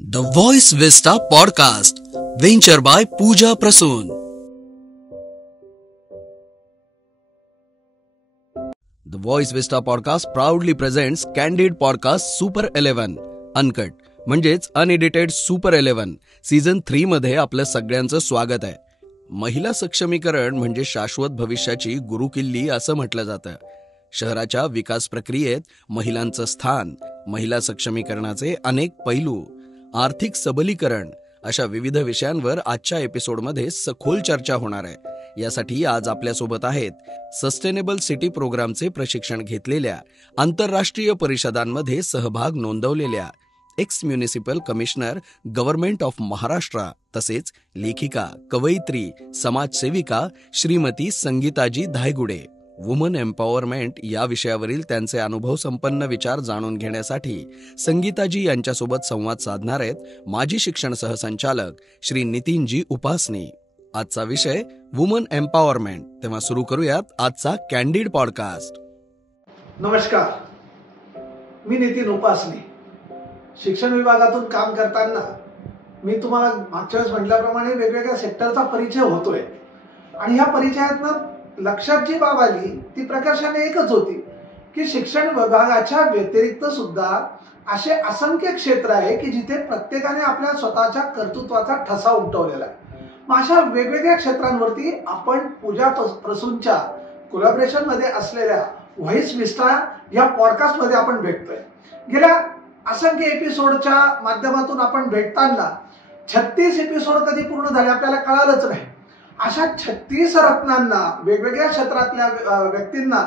The Voice Vista Podcast, venture by Pooja Prasoon. The Voice Vista Podcast proudly presents Candid Podcast Super 11 Uncut म्हणजेच unedited super 11 season 3 मध्ये आपलं सगळ्यांचं स्वागत आहे. महिला सक्षमीकरण म्हणजे शाश्वत भविष्याची गुरुकिल्ली असं म्हटलं जातं. शहराच्या विकास प्रक्रियेत महिलांचं स्थान, महिला सक्षमीकरणाचे अनेक पैलू, आर्थिक सबलीकरण अशा विविध विषयांवर आजच्या एपिसोडमध्ये सखोल चर्चा होणार आहे. यासाठी आज आपल्यासोबत आहेत सस्टेनेबल सिटी प्रोग्रामचे प्रशिक्षण घेतलेल्या, आंतरराष्ट्रीय परिषदांमध्ये सहभाग नोंदवलेल्या x municipal commissioner government of Maharashtra तसेच लेखिका, कवयित्री, समाजसेविका श्रीमती संगीताजी धायगुडे. वुमन एम्पॉवरमेंट या विषयावरील त्यांचे अनुभव संपन्न विचार जाणून घेण्यासाठी संगीताजी यांच्यासोबत संवाद साधणार आहेत माजी शिक्षण सहसंचालक श्री नितीनजी उपासनी. आजचा विषय वुमन एम्पॉवरमेंट. तेव्हा सुरू करूयात आजचा कॅन्डिड पॉडकास्ट. नमस्कार, मी नितीन उपासनी. शिक्षण विभागातून काम करताना मी तुम्हाला मागच्या वेळेस म्हटल्याप्रमाणे वेगवेगळ्या सेक्टरचा परिचय होतोय आणि ह्या परिचयातनं लक्षात जी बाब आली ती प्रकर्षाने एकच होती की शिक्षण विभागाच्या व्यतिरिक्त सुद्धा असे असंख्य क्षेत्र आहे की जिथे प्रत्येकाने आपल्या स्वतःच्या कर्तृत्वाचा ठसा उमटवलेला आहे. मग अशा वेगवेगळ्या क्षेत्रांवरती आपण पूजा प्रसूनच्या कोलॅबोरेशन मध्ये असलेल्या व्हॉइस विस्टा या पॉडकास्ट मध्ये आपण भेटतोय. गेल्या असंख्य एपिसोडच्या माध्यमातून आपण भेटताना 36 एपिसोड कधी पूर्ण झाले आपल्याला कळालंच नाही. अशा 36 रत्नांना, वेगवेगळ्या क्षेत्रातल्या व्यक्तींना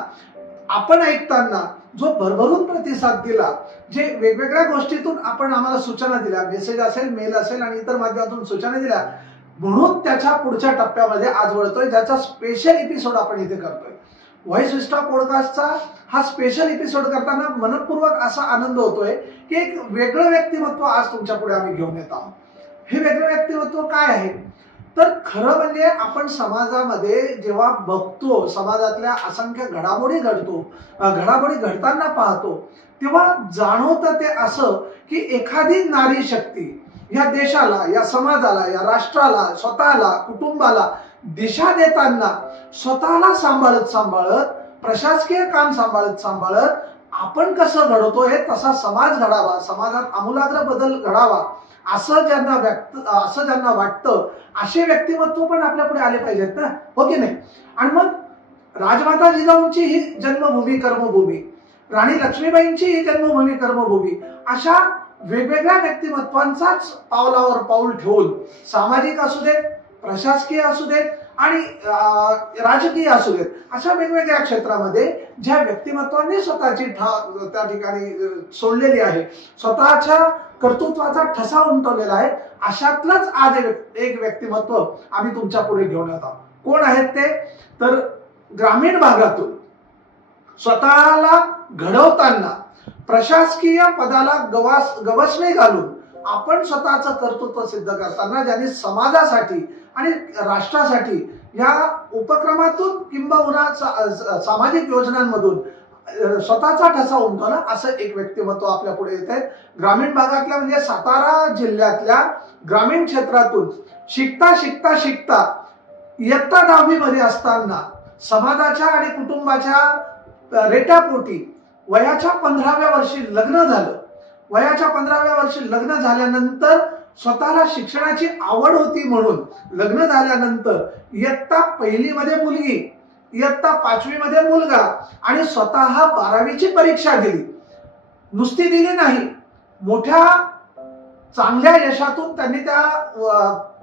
आपण ऐकताना जो भरभरून प्रतिसाद दिला, जे वेगवेगळ्या गोष्टीतून आपण आम्हाला सूचना दिल्या, मेसेज असेल, मेल असेल आणि इतर माध्यमातून सूचना दिल्या, म्हणून त्याच्या पुढच्या टप्प्यामध्ये आज वळतोय, ज्याचा स्पेशल एपिसोड आपण इथे करतोय. व्हॉइस विस्टा पॉडकास्टचा हा स्पेशल एपिसोड करताना मनपूर्वक असा आनंद होतोय की एक वेगळं व्यक्तिमत्व आज तुमच्या पुढे आम्ही घेऊन येत आहोत. हे वेगळं व्यक्तिमत्व काय आहे तर खरं म्हणजे आपण समाजामध्ये जेव्हा बघतो, समाजातल्या असंख्य घडामोडी घडताना पाहतो, तेव्हा जाणवतं ते असं की एखादी नारी शक्ती या देशाला, या समाजाला, या राष्ट्राला, स्वतःला, कुटुंबाला दिशा देताना स्वतःला सांभाळत प्रशासकीय काम सांभाळत आपण कसं घडवतो हे तसा समाज घडावा, समाजात आमूलाग्र बदल घडावा असं ज्यांना वाटतं असे व्यक्तिमत्व पण आपल्या पुढे आले पाहिजेत ना, हो की नाही? आणि मग राजमाता जिजाऊंची ही जन्मभूमी कर्मभूमी, राणी लक्ष्मीबाईंची ही जन्मभूमी कर्मभूमी, अशा वेगवेगळ्या व्यक्तिमत्वांचाच पावलावर पाऊल ठेवून सामाजिक असू देत, प्रशासकीय असू देत आणि राजकीय असू देत, अशा वेगवेगळ्या क्षेत्रामध्ये ज्या व्यक्तिमत्वांनी स्वतःची त्या ठिकाणी सोडलेली आहे, स्वतःच्या कर्तृत्वाचा ठसा उमटवलेला आहे, अशातलंच आज एक व्यक्तिमत्व आम्ही तुमच्या पुढे घेऊन येत आहोत. कोण आहेत ते तर ग्रामीण भागातून स्वतःला घडवताना प्रशासकीय पदाला गवसणी घालून आपण स्वतःचं कर्तृत्व सिद्ध करताना ज्यांनी समाजासाठी आणि राष्ट्रासाठी या उपक्रमातून किंबहुना सामाजिक योजनांमधून स्वतःचा ठसा उमटवला असं एक व्यक्तिमत्व आपल्या पुढे येत आहे. ग्रामीण भागातल्या म्हणजे सातारा जिल्ह्यातल्या ग्रामीण क्षेत्रातून शिकता इयत्ता 10वी मध्ये असताना समाजाच्या आणि कुटुंबाच्या रेट्यापोटी वयाच्या 15व्या वर्षी लग्न झालं. वयाच्या 15व्या वर्षी लग्न झाल्यानंतर स्वतःला शिक्षणाची आवड होती म्हणून लग्न झाल्यानंतर इयत्ता 1ली मध्ये मुलगी, इयत्ता 5वी मध्ये मुलगा आणि स्वतः 12वीची परीक्षा दिली. नुसती दिली नाही, मोठ्या चांगल्या यशातून त्यांनी त्या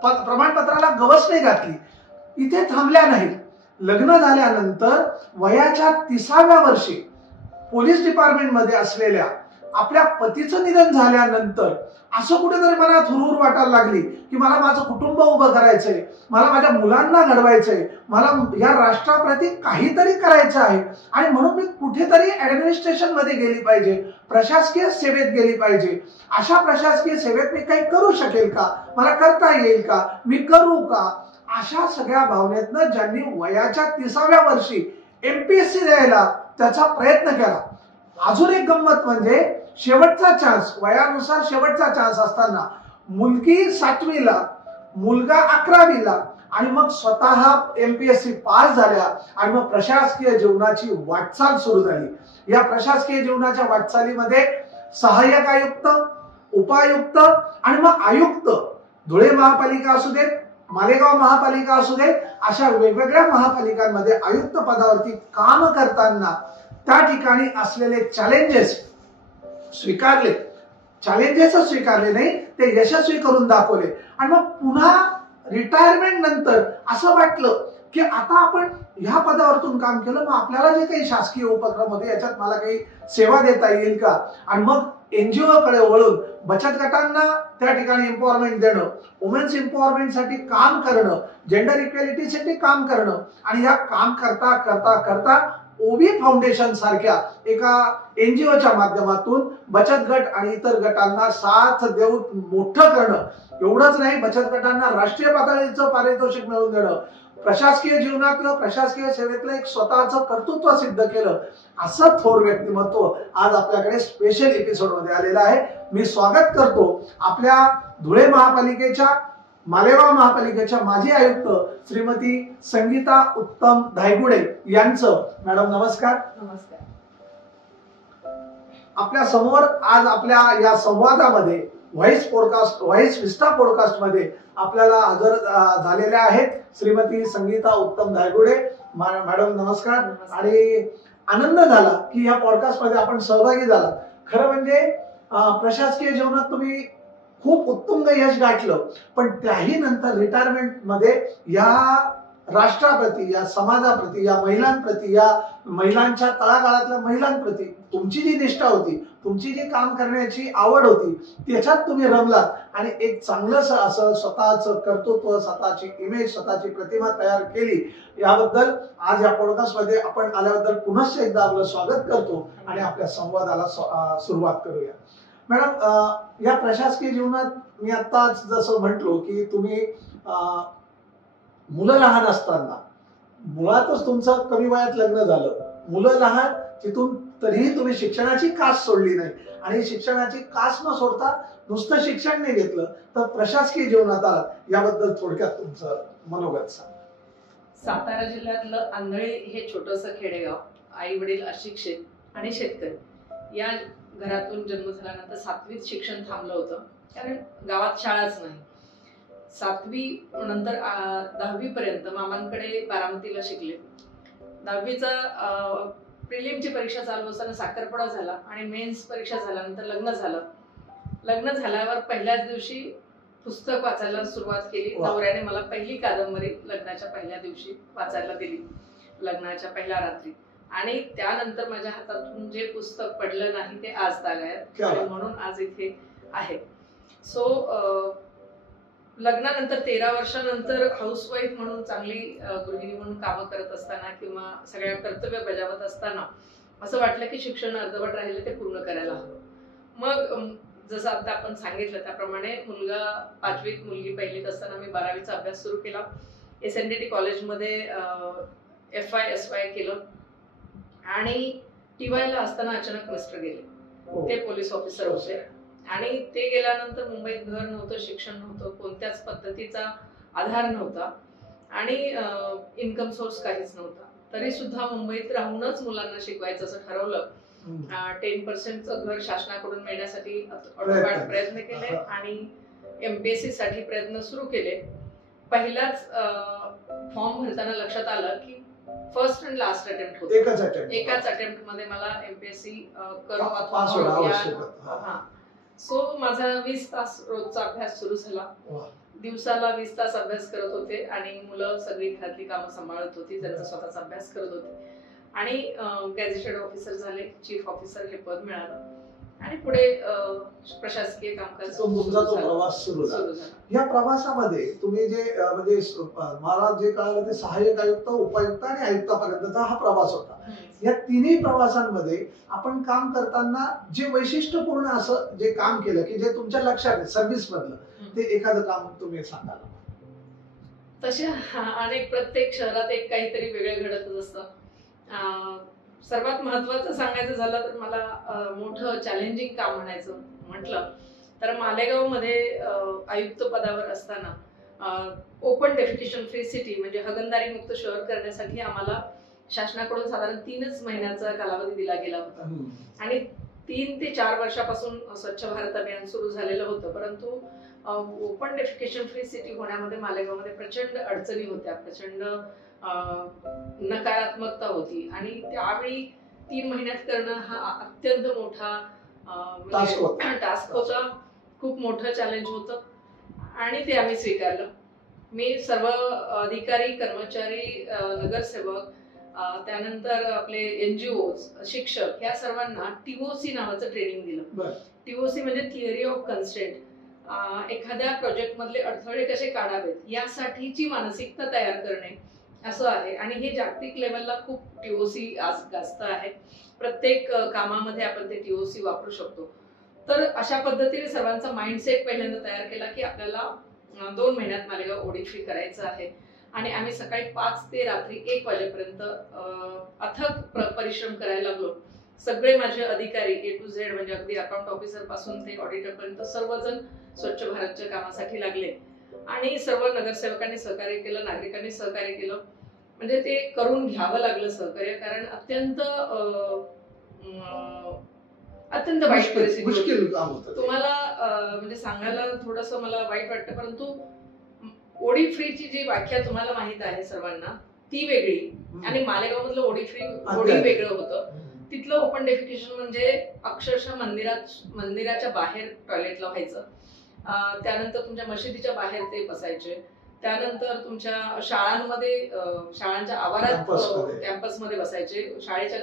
प्रमाणपत्राला गवसणी घातली. इथे थांबल्या नाहीत. लग्न झाल्यानंतर वयाच्या 30व्या वर्षी पोलीस डिपार्टमेंट मध्ये असलेल्या आपल्या पतीचं निधन झाल्यानंतर असं कुठेतरी मनात हुरहुर वाटायला लागली की मला माझं कुटुंब उभं करायचंय, मला माझ्या मुलांना घडवायचंय, मला या राष्ट्राप्रती काहीतरी करायचं आहे आणि म्हणून मी कुठेतरी ऍडमिनिस्ट्रेशन मध्ये गेली पाहिजे, प्रशासकीय सेवेत गेली पाहिजे. अशा प्रशासकीय सेवेत मी काही करू शकेल का, मला करता येईल का, मी करू का, अशा सगळ्या भावनेतनं ज्यांनी वयाच्या 30व्या वर्षी MPSC द्यायला त्याचा प्रयत्न केला. अजून एक गंमत म्हणजे शेवटचा चान्स, वयानुसार शेवटचा चान्स असताना मुलगी 7वीला, मुलगा 11वीला आणि मग स्वतः MPSC पास झाल्या आणि मग प्रशासकीय जीवनाची वाटचाल सुरू झाली। या प्रशासकीय जीवनाच्या वाटचालीमध्ये सहाय्यक आयुक्त, उपायुक्त आणि मग आयुक्त, धुळे महापालिका असू देत, मालेगाव महापालिका असू देत, अशा वेगवेगळ्या महापालिकांमध्ये आयुक्त पदावरती काम करताना त्या ठिकाणी असलेले चॅलेंजेस स्वीकारले, चॅलेंजेसच स्वीकारले नाही, ते यशस्वी करून दाखवले। आणि मग पुन्हा रिटायरमेंट नंतर असं वाटलं की आता आपण ह्या पदावरतून काम केलं, मग आपल्याला जे काही शासकीय उपक्रम होते याच्यात मला काही सेवा देता येईल का? आणि मग NGO कडे वळून बचत गटांना त्या ठिकाणी एम्पॉवरमेंट देणं, वुमेन्स एम्पॉवरमेंटसाठी काम करणं, जेंडर इक्वॅलिटीसाठी काम करणं आणि या काम करता करता करता ओबी फाउंडेशन सारख्या एका NGOच्या माध्यमातून बचत गट आणि इतर गटांना साथ देऊन मोठं करणं, एवढंच नाही बचत गटांना राष्ट्रीय पातळीचं पारितोषिक मिळवून देणं, प्रशासकीय जीवनातलं, प्रशासकीय सेवेतलं एक स्वतःचं कर्तृत्व सिद्ध केलं, असं थोर व्यक्तिमत्व आज आपल्याकडे स्पेशल एपिसोड मध्ये आलेलं आहे। मी स्वागत करतो आपल्या धुळे महापालिकेच्या, मालेगाव महापालिकेच्या माजी आयुक्त श्रीमती संगीता उत्तम धायगुडे यांचं। मॅडम नमस्कार। नमस्कार। आपल्या समोर आज आपल्या या संवादामध्ये व्हॉइस विस्टा पॉडकास्ट मध्ये आपल्याला हजर झालेल्या आहेत श्रीमती संगीता उत्तम धायगुडे। मॅडम नमस्कार। आणि आनंद झाला की या पॉडकास्ट मध्ये आपण सहभागी झाला। खरं म्हणजे प्रशासकीय जीवनात तुम्ही खूप उत्तुंग यश गाठलं, पण त्याही नंतर रिटायरमेंट मध्ये या राष्ट्राप्रती, या समाजाप्रती, या महिलांप्रती, या महिलांच्या तळागाळातल्या महिलांप्रती तुमची जी निष्ठा होती, तुमची जी काम करण्याची आवड होती, त्याच्यात तुम्ही रमलात आणि एक चांगलं असं स्वतःचं कर्तृत्व, स्वतःची इमेज, स्वतःची प्रतिमा तयार केली। याबद्दल आज या पॉडकास्ट मध्ये आपण आल्याबद्दल पुनश्च एकदा आपलं स्वागत करतो आणि आपल्या संवादाला सुरुवात करूया। मॅडम, या प्रशासकीय जीवनात मी आताच जसं म्हटलो की तुम्ही मुलं लहान असताना, मुळातच तुमचं कमी वयात लग्न झालं, मुलं लहान, तिथून तरीही तुम्ही शिक्षणाची कास सोडली नाही आणि शिक्षणाची कास न सोडता नुसतं शिक्षण नाही घेतलं तर प्रशासकीय जीवनात आलात। याबद्दल थोडक्यात तुमचं मनोगत सांगा। सातारा जिल्ह्यातलं आंधळी हे छोटंसं खेडेगाव, आई वडील अशिक्षित आणि शेतकरी, या घरातून जन्म झाल्यानंतर 7वीत शिक्षण थांबलं होतं, कारण गावात शाळाच नाही। 7वी नंतर 10वी पर्यंत मामांकडे बारामतीला शिकले। 10वीचा प्रिलिमची परीक्षा चालू असताना साखरपुडा झाला आणि मेन्स परीक्षा झाल्यानंतर लग्न झालं। लग्न झाल्यावर पहिल्याच दिवशी पुस्तक वाचायला सुरुवात केली। नवऱ्याने मला पहिली कादंबरी लग्नाच्या पहिल्या दिवशी वाचायला दिली, लग्नाच्या पहिल्या रात्री, आणि त्यानंतर माझ्या हातातून जे पुस्तक पडलं नाही ते आज तागायत, आणि म्हणून आज इथे आहे। सो लग्नानंतर 13 वर्षानंतर हाऊसवाईफ म्हणून, चांगली गृहिणी म्हणून कामं करत असताना किंवा सगळ्या कर्तव्य बजावत असताना असं वाटलं की शिक्षण अर्धवट राहिलं, ते पूर्ण करायला हवं। मग जसं आता आपण सांगितलं त्याप्रमाणे मुलगा 5वीत, मुलगी 1लीत असताना मी 12वीचा अभ्यास सुरू केला। SNDT कॉलेजमध्ये FY SY केलं आणि TYला असताना अचानक मिस्टर गेले, ते पोलीस ऑफिसर होते आणि ते गेल्यानंतर मुंबईत घर नव्हतं, शिक्षण नव्हतं, कोणत्याच पद्धतीचा आधार नव्हता आणि इन्कम सोर्स काहीच नव्हता। तरी सुद्धा मुंबईत राहूनच मुलांना शिकवायचं असं ठरवलं। 10% घर शासनाकडून मिळण्यासाठी अटोकाट प्रयत्न केले आणि MPSC साठी प्रयत्न सुरू केले। पहिलाच फॉर्म भरताना लक्षात आलं की फर्स्ट अँड लास्ट अटेम्प्ट होता, एकाच अटेम्प्ट मध्ये मला MPSC करू। सो माझा 20 तास रोजचा अभ्यास सुरू झाला। दिवसाला 20 तास अभ्यास करत होते आणि मुलं सगळी घरातली कामं सांभाळत होती, त्यांचा स्वतःचा अभ्यास करत होते आणि गॅझेटेड ऑफिसर झाले, चीफ ऑफिसर हे पद मिळालं आणि पुढे प्रशासकीय कामकाज तुमचा तो प्रवास सुरू झाला। या प्रवासामध्ये तुम्ही जे म्हणजे मला जे कळालं ते सहाय्यक आयुक्त, उपायुक्त आणि आयुक्तापर्यंतचा हा प्रवास होता। या तिन्ही प्रवासांमध्ये आपण काम करताना जे वैशिष्ट्यपूर्ण असं जे काम केलं की जे तुमच्या लक्षात आहे सर्व्हिस मधलं, ते एखादं काम तुम्ही सांगाल? तसे अनेक, प्रत्येक शहरात एक काहीतरी वेगळं घडतच असतं। सर्वात महत्त्वाचं सांगायचं झालं तर मला मोठं चॅलेंजिंग काम म्हणायचं म्हटलं तर मालेगावमध्ये आयुक्त पदावर असताना ओपन डेफिकेशन फ्री सिटी म्हणजे हगणदारी मुक्त शहर करण्यासाठी आम्हाला शासनाकडून साधारण 3च महिन्याचा कालावधी दिला गेला होता आणि 3 ते 4 वर्षापासून स्वच्छ भारत अभियान सुरू झालेलं होतं. परंतु ओपन डेफिकेशन फ्री सिटी होण्यामध्ये मालेगावमध्ये प्रचंड अडचणी होत्या, प्रचंड नकारात्मकता होती आणि त्यावेळी 3 महिन्यात करणं हा अत्यंत मोठा टास्क होता, खूप मोठं चॅलेंज होतं आणि ते आम्ही स्वीकारलं. मी सर्व अधिकारी, कर्मचारी, नगरसेवक, त्यानंतर आपले NGO, शिक्षक या सर्वांना TOC नावाचं ट्रेनिंग दिलं. TOC म्हणजे थिअरी ऑफ कन्स्ट्रेंट. एखाद्या प्रोजेक्ट मधले अडथळे कसे काढावेत यासाठीची मानसिकता तयार करणे असं आहे आणि हे जागतिक लेवलला खूप TOC आज गाजत आहे. प्रत्येक कामामध्ये आपण ते TOC वापरू शकतो. तर अशा पद्धतीने सर्वांचा माइंडसेट पहिल्यांदा तयार केला की आपल्याला 2 महिन्यात मालेगाव ओडी फ्री करायचं आहे आणि आम्ही सकाळी 5 ते रात्री 1 वाजेपर्यंत अथक परिश्रम करायला लागलो. सगळे माझे अधिकारी A to Z म्हणजे अगदी अकाउंट ऑफिसर पासून ते ऑडिटर पर्यंत सर्वजण स्वच्छ भारतच्या कामासाठी लागले आणि सर्व नगरसेवकांनी सहकार्य केलं, नागरिकांनी सहकार्य केलं. म्हणजे ते करून घ्यावं लागलं सहकार्य, कारण अत्यंत वाईट परिस्थिती होती. तुम्हाला म्हणजे सांगायला थोडंसं मला वाईट वाटतं, परंतु ओडी फ्रीची जी व्याख्या तुम्हाला माहित आहे सर्वांना ती वेगळी आणि मालेगाव मधलं ओडी फ्री ओडी वेगळं होतं. तिथलं ओपन डेफिकेशन म्हणजे अक्षरशः मंदिराच्या बाहेर टॉयलेटला व्हायचं, त्यानंतर तुमच्या मशिदीच्या बाहेर ते बसायचे, त्यानंतर तुमच्या शाळांमध्ये शाळांच्या आवारात कॅम्पसमध्ये बसायचे, शाळेच्या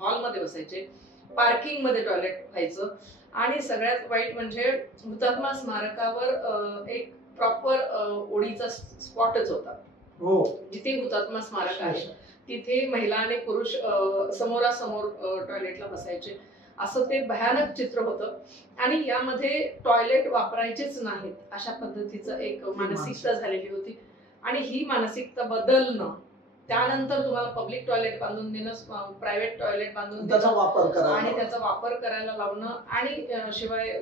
हॉलमध्ये बसायचे, पार्किंग मध्ये टॉयलेट व्हायचं आणि सगळ्यात वाईट म्हणजे हुतात्मा स्मारकावर एक प्रॉपर ओडीचा स्पॉटच होता. जिथे हुतात्मा स्मारक आहे तिथे महिला आणि पुरुष समोरासमोर टॉयलेटला बसायचे. असं ते भयानक चित्र होतं आणि यामध्ये टॉयलेट वापरायचेच नाहीत अशा पद्धतीचं एक मानसिकता झालेली होती आणि ही मानसिकता बदलणं, त्यानंतर तुम्हाला पब्लिक टॉयलेट बांधून देणं, प्रायव्हेट टॉयलेट बांधून देणं आणि त्याचा वापर करायला लावणं आणि शिवाय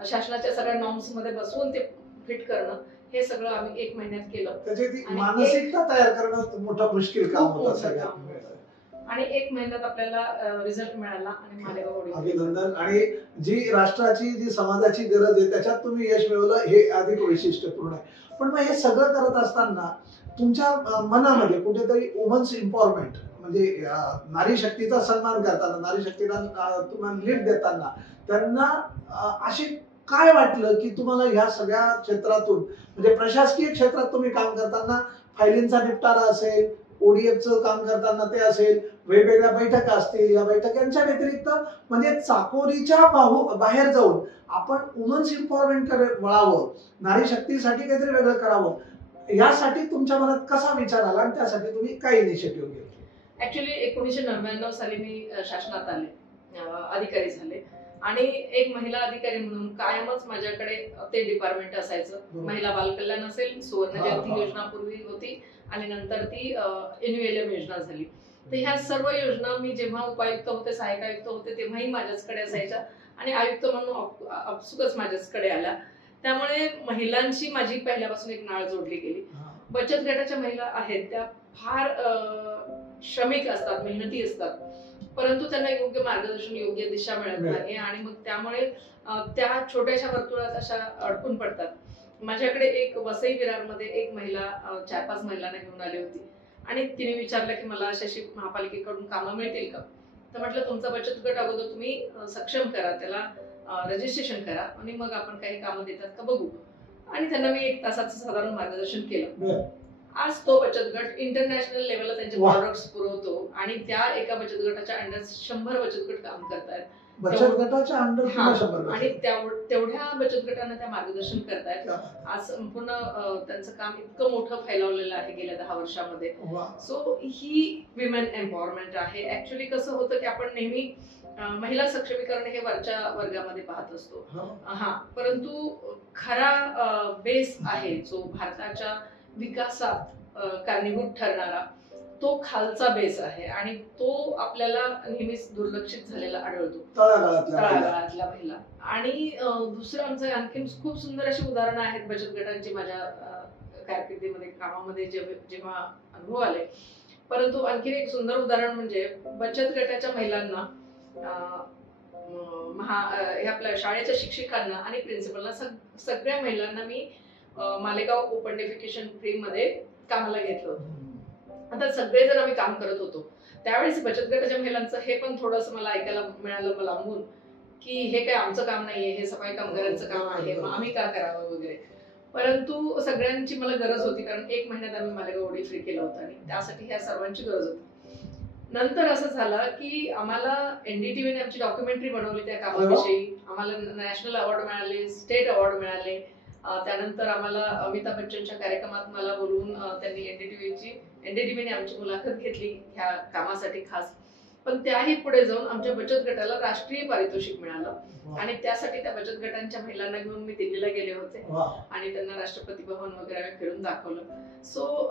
शासनाच्या सगळ्या नॉर्म्स मध्ये बसवून ते फिट करणं, हे सगळं आम्ही 1 महिन्यात केलं. त्याची मानसिकता तयार करणं मोठा मुश्किल काम होतं सगळ्यात आणि 1 महिन्यात आपल्याला रिझल्ट मिळाला आणि मालेगाव ओडी. अभिनंदन. आणि जी राष्ट्राची जी समाजाची गरज आहे त्याच्यात तुम्ही यश मिळवलं हे अधिक वैशिष्ट्यपूर्ण आहे. पण मग हे सगळं करत असताना तुमच्या मनामध्ये कुठेतरी वुमन्स एम्पॉवरमेंट म्हणजे नारी शक्तीचा सन्मान करताना, नारी शक्तीला तुम्हाला लिफ्ट देताना त्यांना अशी काय वाटलं की तुम्हाला ह्या सगळ्या क्षेत्रातून म्हणजे प्रशासकीय क्षेत्रात तुम्ही काम करताना फायलींचा निपटारा असेल, ODFचं काम करताना ते असेल, वेगवेगळ्या बैठका असतील, या बैठकांच्या व्यतिरिक्त म्हणजे चाकोरीच्या बाहेर जाऊन आपण वुमन्स एम्पॉवरमेंट कडे वळावं, नारी शक्तीसाठी काहीतरी वेगळं करावं, यासाठी तुमच्या मनात कसा विचार आला आणि त्यासाठी तुम्ही काय इनिशिएटिव्ह घेतले? ऍक्च्युली 1999 साली मी शासनात आले, अधिकारी झाले आणि एक महिला अधिकारी म्हणून कायमच माझ्याकडे ते डिपार्टमेंट असायचं. महिला बाल कल्याण असेल, सुवर्ण जयंती योजना पूर्वी होती आणि नंतर ती NULM योजना झाली. तर ह्या सर्व योजना मी जेव्हा उपायुक्त होते, सहाय्यक आयुक्त होते तेव्हाही माझ्याचकडे असायच्या आणि आयुक्त म्हणून अपसुकच माझ्याचकडे आल्या. त्यामुळे महिलांची माझी पहिल्यापासून एक नाळ जोडली गेली. बचत गटाच्या महिला आहेत त्या फार श्रमिक असतात, मेहनती असतात, परंतु त्यांना योग्य मार्गदर्शन, योग्य दिशा मिळत नाही आणि मग त्यामुळे त्या छोट्याशा वर्तुळात अशा अडकून पडतात. माझ्याकडे एक वसई विरारमध्ये एक महिला 4-5 महिलांना घेऊन आली होती आणि तिने विचारलं की मला अशी महापालिकेकडून कामं मिळतील का. तर म्हटलं तुमचा बचत गट अगोदर तुम्ही सक्षम करा, त्याला रजिस्ट्रेशन करा आणि मग आपण काही कामं देतात का बघू. आणि त्यांना मी 1 तासाचं साधारण मार्गदर्शन केलं. आज तो बचत गट इंटरनॅशनल लेवलला त्यांचे प्रॉडक्ट्स पुरवतो आणि त्या एका बचत गटाच्या अंडर 100 बचत गट काम करतायत. बचत गटाच्या अंडर 100 आणि तेवढ्या बचत गटांना त्या मार्गदर्शन करतायत. आज संपूर्ण त्यांचं काम इतकं मोठं फैलावलेलं आहे गेल्या 10 वर्षामध्ये. सो ही विमेन एम्पॉवरमेंट आहे. ऍक्च्युली कसं होतं की आपण नेहमी महिला सक्षमीकरण हे वरच्या वर्गामध्ये पाहत असतो, परंतु खरा बेस आहे जो भारताच्या विकासात कारणीभूत ठरणारा तो खालचा बेस आहे आणि तो आपल्याला नेहमीच दुर्लक्षित झालेला आढळतो तळागाळातल्या तळागाळातल्या महिला. आणि दुसरं आमचं आणखी खूप सुंदर अशी उदाहरणं आहेत बचत गटांची माझ्या कारकिर्दीमध्ये कामामध्ये जेव्हा अनुभव आले. परंतु आणखी एक सुंदर उदाहरण म्हणजे बचत गटाच्या महिलांना हे आपल्या शाळेच्या शिक्षकांना आणि प्रिन्सिपलना सगळ्या महिलांना मी मालेगाव ओपन डेफिकेशन फ्री मध्ये कामाला घेतलं होतं. आता सगळेजण आम्ही काम करत होतो. त्यावेळेस बचत गटाच्या महिलांचं हे पण थोडंसं मला ऐकायला मिळालं लांबून की हे काय आमचं काम नाहीये, हे सफाई कामगारांचं काम आहे, मग आम्ही का करावं वगैरे. परंतु सगळ्यांची मला गरज होती, कारण 1 महिन्यात आम्ही मालेगाव ओडी फ्री केलं होतं आणि त्यासाठी ह्या सर्वांची गरज होती. नंतर असं झालं की आम्हाला एनडीटीव्हीने आमची डॉक्युमेंटरी बनवली त्या कामाविषयी. आम्हाला नॅशनल अवॉर्ड मिळाले, स्टेट अवॉर्ड मिळाले. त्यानंतर आम्हाला अमिताभ बच्चनच्या कार्यक्रमात मला बोलवून त्यांनी एनडीटीव्हीने आमची मुलाखत घेतली ह्या कामासाठी खास. पण त्याही पुढे जाऊन आमच्या बचत गटाला राष्ट्रीय पारितोषिक मिळालं आणि त्यासाठी त्या बचत गटांच्या महिलांना घेऊन मी दिल्लीला गेले होते आणि त्यांना राष्ट्रपती भवन वगैरे फिरून दाखवलं. सो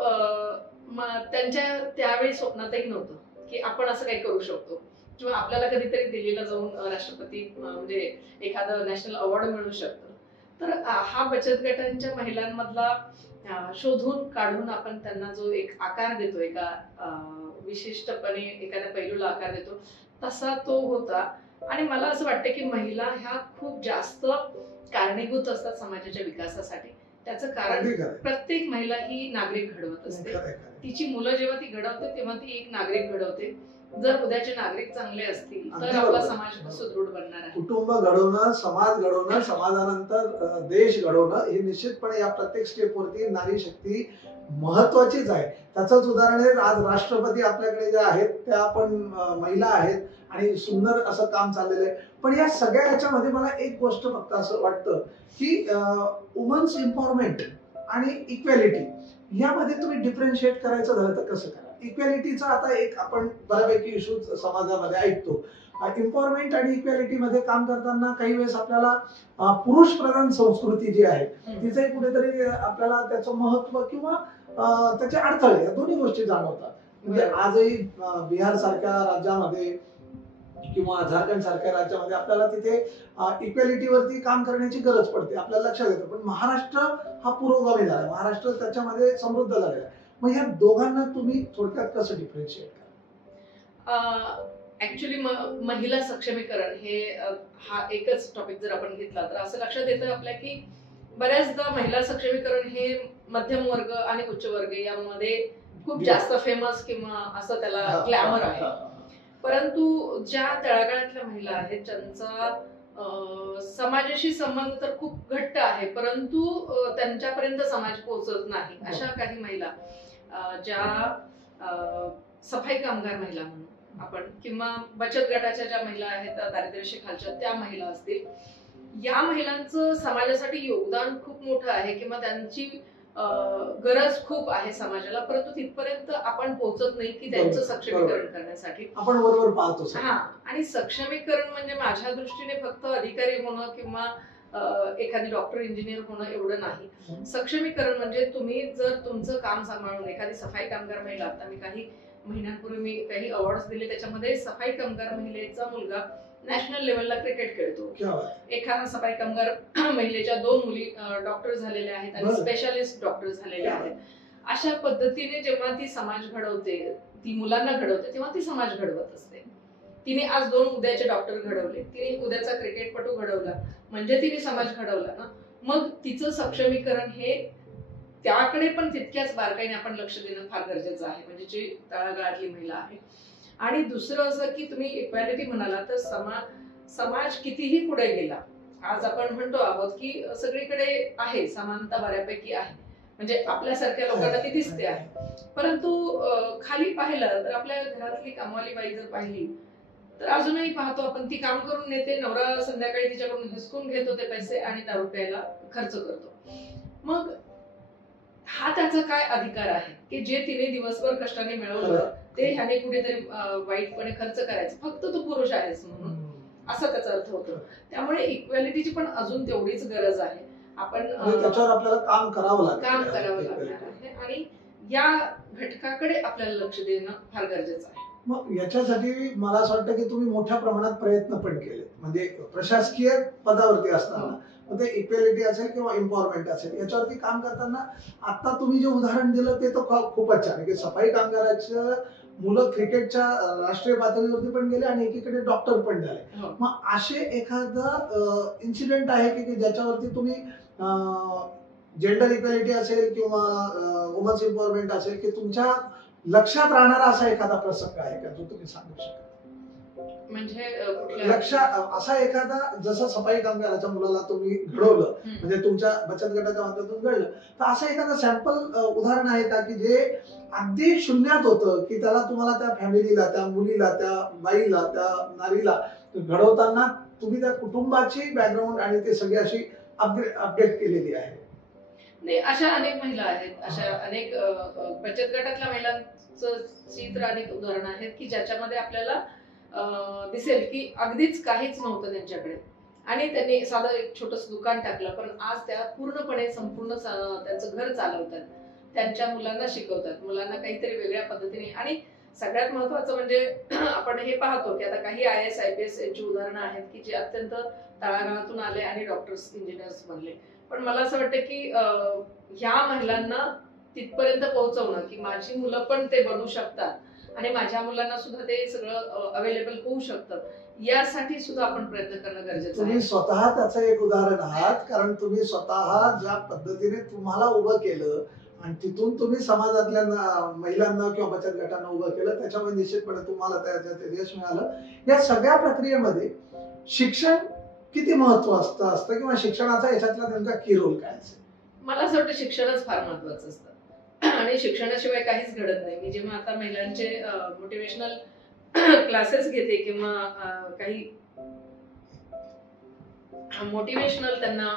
त्यांच्या त्यावेळी स्वप्नातही नव्हतं की आपण असं काही करू शकतो किंवा आपल्याला कधीतरी दिल्लीला जाऊन राष्ट्रपती म्हणजे एखादं नॅशनल अवॉर्ड मिळू शकतं. तर हा बचत गटांच्या महिलांमधला शोधून काढून आपण त्यांना जो एक आकार देतो, एका विशिष्टपणे एखाद्या पैलूला आकार देतो, तसा तो होता. आणि मला असं वाटतं की महिला ह्या खूप जास्त कारणीभूत असतात समाजाच्या विकासासाठी. त्याचं कारण प्रत्येक महिला ही नागरिक घडवत असते. तिची मुलं जेव्हा ती घडवते तेव्हा ती एक नागरिक घडवते. जर उद्याचे नागरिक चांगले असतील तर आपला समाज सुदृढ बनणार आहे. कुटुंब घडवणं, समाज घडवणं, समाजानंतर देश घडवणं हे निश्चितपणे या प्रत्येक स्टेपवरती नारी शक्ती महत्वाचीच आहे. त्याचंच उदाहरण आहे, आज राष्ट्रपती आपल्याकडे जे आहेत त्या पण महिला आहेत आणि सुंदर असं काम चाललेलं आहे. पण या सगळ्या याच्यामध्ये मला एक गोष्ट फक्त असं वाटतं की वुमन्स एम्पॉवरमेंट आणि इक्वॅलिटी यामध्ये तुम्ही डिफरन्शिएट करायचं झालं तर कसं करा? इक्वॅलिटीचा आता एक आपण बऱ्यापैकी इश्यू समाजामध्ये ऐकतो. एम्पॉवरमेंट आणि इक्वॅलिटी मध्ये काम करताना काही वेळेस आपल्याला पुरुष प्रधान संस्कृती जी आहे तिचंही कुठेतरी आपल्याला त्याचं महत्व किंवा त्याचे अडथळे या दोन्ही गोष्टी जाणवतात. म्हणजे आजही बिहार सारख्या राज्यामध्ये किंवा झारखंड सारख्या राज्यामध्ये आपल्याला तिथे इक्वॅलिटीवरती काम करण्याची गरज पडते, आपल्याला लक्षात येतं. पण महाराष्ट्र हा पुरोगामी झाला, महाराष्ट्र त्याच्यामध्ये समृद्ध झालेला आहे. मग ह्या दोघांना तुम्ही थोडक्यात कसं डिफरन्शिएट करा? ऍक्च्युली महिला सक्षमीकरण हे हा एकच टॉपिक जर आपण घेतला तर असं लक्षात येतं आपल्या की बऱ्याचदा महिला सक्षमीकरण हे मध्यम वर्ग आणि उच्च वर्ग यामध्ये खूप जास्त फेमस किंवा असं त्याला ग्लॅमर आहे. परंतु ज्या तळागाळातल्या महिला आहेत ज्यांचा समाजाशी संबंध तर खूप घट्ट आहे परंतु त्यांच्यापर्यंत समाज पोहोचत नाही, अशा काही महिला ज्या सफाई कामगार महिला म्हणून आपण किंवा बचत गटाच्या ज्या महिला आहेत दारिद्र्यरेषेखालच्या त्या महिला असतील, या महिलांचं समाजासाठी योगदान खूप मोठं आहे किंवा त्यांची गरज खूप आहे समाजाला, परंतु तिथपर्यंत आपण पोहोचत नाही की त्यांचं सक्षमीकरण करण्यासाठी आपण बरोबर पाहतो. आणि सक्षमीकरण म्हणजे माझ्या दृष्टीने फक्त अधिकारी होणं किंवा एखादी डॉक्टर इंजिनियर होणं एवढं नाही. सक्षमीकरण म्हणजे तुम्ही जर तुमचं काम सांभाळून एखादी सफाई कामगार महिला, आता मी काही महिन्यांपूर्वी मी काही अवॉर्ड्स दिले त्याच्यामध्ये सफाई कामगार महिलेचा मुलगा नॅशनल लेवलला क्रिकेट खेळतो. एखादा सफाई कामगार महिलेच्या 2 मुली डॉक्टर झालेल्या आहेत आणि स्पेशालिस्ट डॉक्टर झालेल्या आहेत. अशा पद्धतीने जेव्हा ती समाज घडवते, ती मुलांना घडवते, तेव्हा ती समाज घडवत असते. तिने आज 2 उद्याचे डॉक्टर घडवले, तिने उद्याचा क्रिकेटपटू घडवला, म्हणजे तिने समाज घडवला ना. मग तिचं सक्षमीकरण हे त्याकडे पण तितक्याच बारकाईने आपण लक्ष देणं फार गरजेचं आहे, म्हणजे जी तळागाळातली महिला आहे. आणि दुसरं असं की तुम्ही इक्वॅलिटी म्हणाला तर समाज कितीही पुढे गेला, आज आपण म्हणतो आहोत की सगळीकडे आहे समानता, बऱ्यापैकी आहे, म्हणजे आपल्यासारख्या लोकांना ती दिसते आहे. परंतु खाली पाहिलं तर आपल्या घरातली कामवाली बाई जर पाहिली तर अजूनही पाहतो आपण ती काम करून नेते, नवरा संध्याकाळी तिच्याकडून हिसकून घेतो ते पैसे आणि दारू प्यायला खर्च करतो. मग हा त्याचा काय अधिकार आहे की जे तिने दिवसभर कष्टाने मिळवलं ते ह्याने कुठेतरी वाईटपणे खर्च करायचं, फक्त तू पुरुष आहेस म्हणून, असा त्याचा अर्थ होतो. त्यामुळे इक्वॅलिटीची पण अजून तेवढीच गरज आहे. आपण त्याच्यावर आपल्याला काम करावं लागणार आहे. आणि या घटकाकडे आपल्याला लक्ष देणं फार गरजेचं आहे. मग याच्यासाठी मला असं वाटतं की तुम्ही मोठ्या प्रमाणात प्रयत्न पण केले, म्हणजे प्रशासकीय पदावरती असताना, मग ते इक्वेलिटी असेल किंवा एम्पॉवरमेंट असेल, याच्यावरती काम करताना आता तुम्ही जे उदाहरण दिलं ते तर खूपच छान आहे की सफाई कामगाराचं मुलं क्रिकेटच्या राष्ट्रीय पातळीवरती पण गेले आणि एकीकडे डॉक्टर पण झाले. हो. मग असे एखादा इन्सिडेंट आहे की ज्याच्यावरती तुम्ही जेंडर इक्वेलिटी असेल किंवा वुमन्स एम्पॉवरमेंट असेल की तुमच्या लक्षात राहणारा असा एखादा प्रसंग आहे का जो तुम्ही सांगू शकता? म्हणजे कुठल्या लक्षात असा एखादा, जसं सफाई कामगाराच्या मुलाला तुम्ही घडवलं, म्हणजे तुमच्या बचत गटाच्या माध्यमातून घडलं, तर असं एखादं सॅम्पल उदाहरण आहे का की जे अगदी शून्यात होतं की त्याला तुम्हाला त्या फॅमिलीला, त्या मुलीला, त्या बाईला, त्या नारीला घडवताना तुम्ही त्या कुटुंबाची बॅकग्राऊंड आणि ते सगळी अशी अपडेट केलेली आहे? नाही, अशा अनेक महिला आहेत, अशा अनेक बचत गटातल्या महिलांचं चित्र अनेक उदाहरणं आहेत की ज्याच्यामध्ये आपल्याला दिसेल की अगदीच काहीच नव्हतं त्यांच्याकडे आणि त्यांनी साधं एक छोटंसं दुकान टाकलं, पण आज त्या पूर्णपणे संपूर्ण त्यांचं घर चालवतात, त्यांच्या मुलांना शिकवतात, मुलांना काहीतरी वेगळ्या पद्धतीने. आणि सगळ्यात महत्वाचं म्हणजे आपण हे पाहतो की आता काही IAS IPS यांची उदाहरणं आहेत की जे अत्यंत तळागाळातून आले आणि डॉक्टर्स इंजिनियर्स बनले. पण मला असं वाटतं की ह्या महिलांना तिथपर्यंत पोहोचवणं की माझी मुलं पण ते बनू शकतात आणि माझ्या मुलांना सुद्धा ते सगळं अवेलेबल होऊ शकतं, यासाठी सुद्धा आपण प्रयत्न करणं गरजेचं तुम्ही आहे. स्वतः त्याचं एक उदाहरण आहात, कारण तुम्ही स्वतः ज्या पद्धतीने तुम्हाला उभं केलं आणि तिथून तुम्ही समाजातल्या महिलांना किंवा बचत गटांना उभं केलं, त्याच्यामुळे निश्चितपणे तुम्हाला त्याच्यात यश मिळालं. या सगळ्या प्रक्रियेमध्ये शिक्षण किती महत्वाचं असतं किंवा शिक्षणाचा याच्यातला नेमका की रोल काय असेल? मला असं वाटतं शिक्षणच फार महत्वाचं असतं आणि शिक्षणाशिवाय काहीच घडत नाही. मी जेव्हा आता महिलांचे मोटिवेशनल क्लासेस घेते किंवा काही मोटिवेशनल त्यांना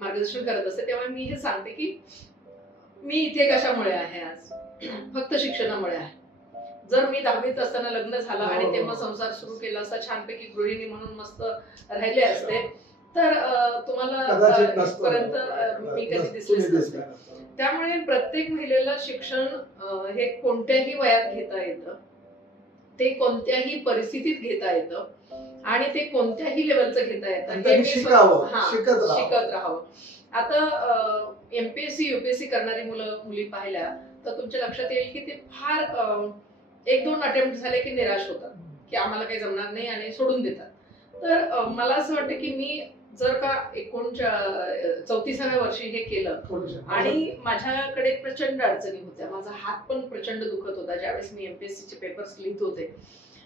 मार्गदर्शन करत असते, तेव्हा मी हे सांगते की मी इथे कशामुळे आहे आज, फक्त शिक्षणामुळे आहे. जर मी 10वीत असताना लग्न झालं आणि तेव्हा संसार सुरू केला असता, छानपैकी गृहिणी म्हणून मस्त राहिले असते, तर तुम्हाला इथपर्यंत मी कधी दिसलेच नसते. त्यामुळे प्रत्येक महिलेला शिक्षण हे कोणत्याही वयात घेता येतं, ते कोणत्याही परिस्थितीत घेता येतं आणि ते कोणत्याही लेवलचं घेता येतं. हे मी शिकत राहावं. आता MPSC UPSC करणारी मुली पाहिल्या तर तुमच्या लक्षात येईल की ते फार 1-2 अटेम्प्ट झाले की निराश होतात की आम्हाला काही जमणार नाही आणि सोडून देतात. तर मला असं वाटतं की मी जर का 34व्या वर्षी हे केलं आणि माझ्याकडे प्रचंड अडचणी होत्या, माझा हात पण प्रचंड दुखत होता ज्यावेळेस मी MPSCचे पेपर्स लिहित होते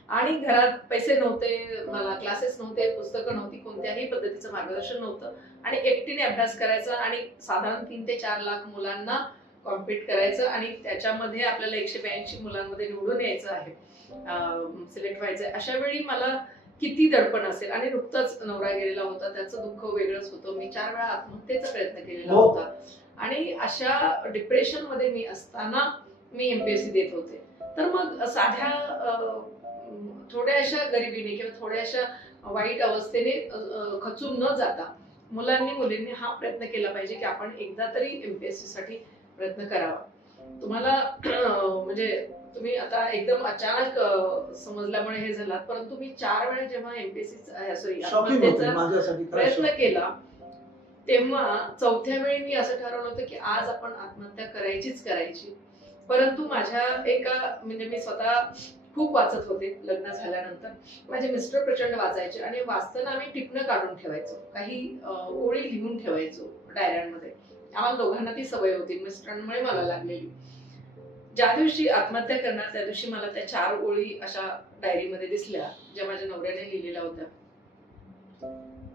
आणि घरात पैसे नव्हते, मला क्लासेस नव्हते, पुस्तकं नव्हती, कोणत्याही पद्धतीचं मार्गदर्शन नव्हतं आणि एकटीने अभ्यास करायचा आणि साधारण 3 ते 4 लाख मुलांना कॉम्पीट करायचं आणि त्याच्यामध्ये आपल्याला 182 मुलांमध्ये निवडून यायचं आहे, सिलेक्ट व्हायचंय. अशा वेळी मला किती दडपण असेल आणि नुकताच नवरा गेलेला होता, त्याचं दुःख वेगळंच होतं. मी 4 वेळा आत्महत्येचा प्रयत्न केलेला होता आणि अशा डिप्रेशन मध्ये मी असताना मी MPSC देत होते. तर मग साध्या थोड्याशा गरिबीने किंवा थोड्याशा वाईट अवस्थेने खचून न जाता मुलांनी मुलींनी हा प्रयत्न केला पाहिजे की आपण एकदा तरी MPSC साठी प्रयत्न करावा. तुम्हाला म्हणजे तुम्ही आता एकदम अचानक समजल्यामुळे हे झालात, परंतु मी 4 वेळा जेव्हा आत्महत्येचा प्रयत्न केला तेव्हा 4थ्या वेळी मी असं ठरवलं होतं की आज आपण आत्महत्या करायची. परंतु माझ्या म्हणजे मी स्वतः खूप वाचत होते. लग्न झाल्यानंतर माझे मिस्टर प्रचंड वाचायचे आणि वाचताना आम्ही टिपणं काढून ठेवायचो, काही ओळी लिहून ठेवायचो डायऱ्यांमध्ये. आम्हाला दोघांना ती सवय होती, मिस्टरांमुळे मला लागलेली. ज्या दिवशी आत्महत्या करणार त्या दिवशी मला त्या 4 ओळी अशा डायरीमध्ये दिसल्या ज्या माझ्या नवऱ्याने लिहिलेल्या होत्या.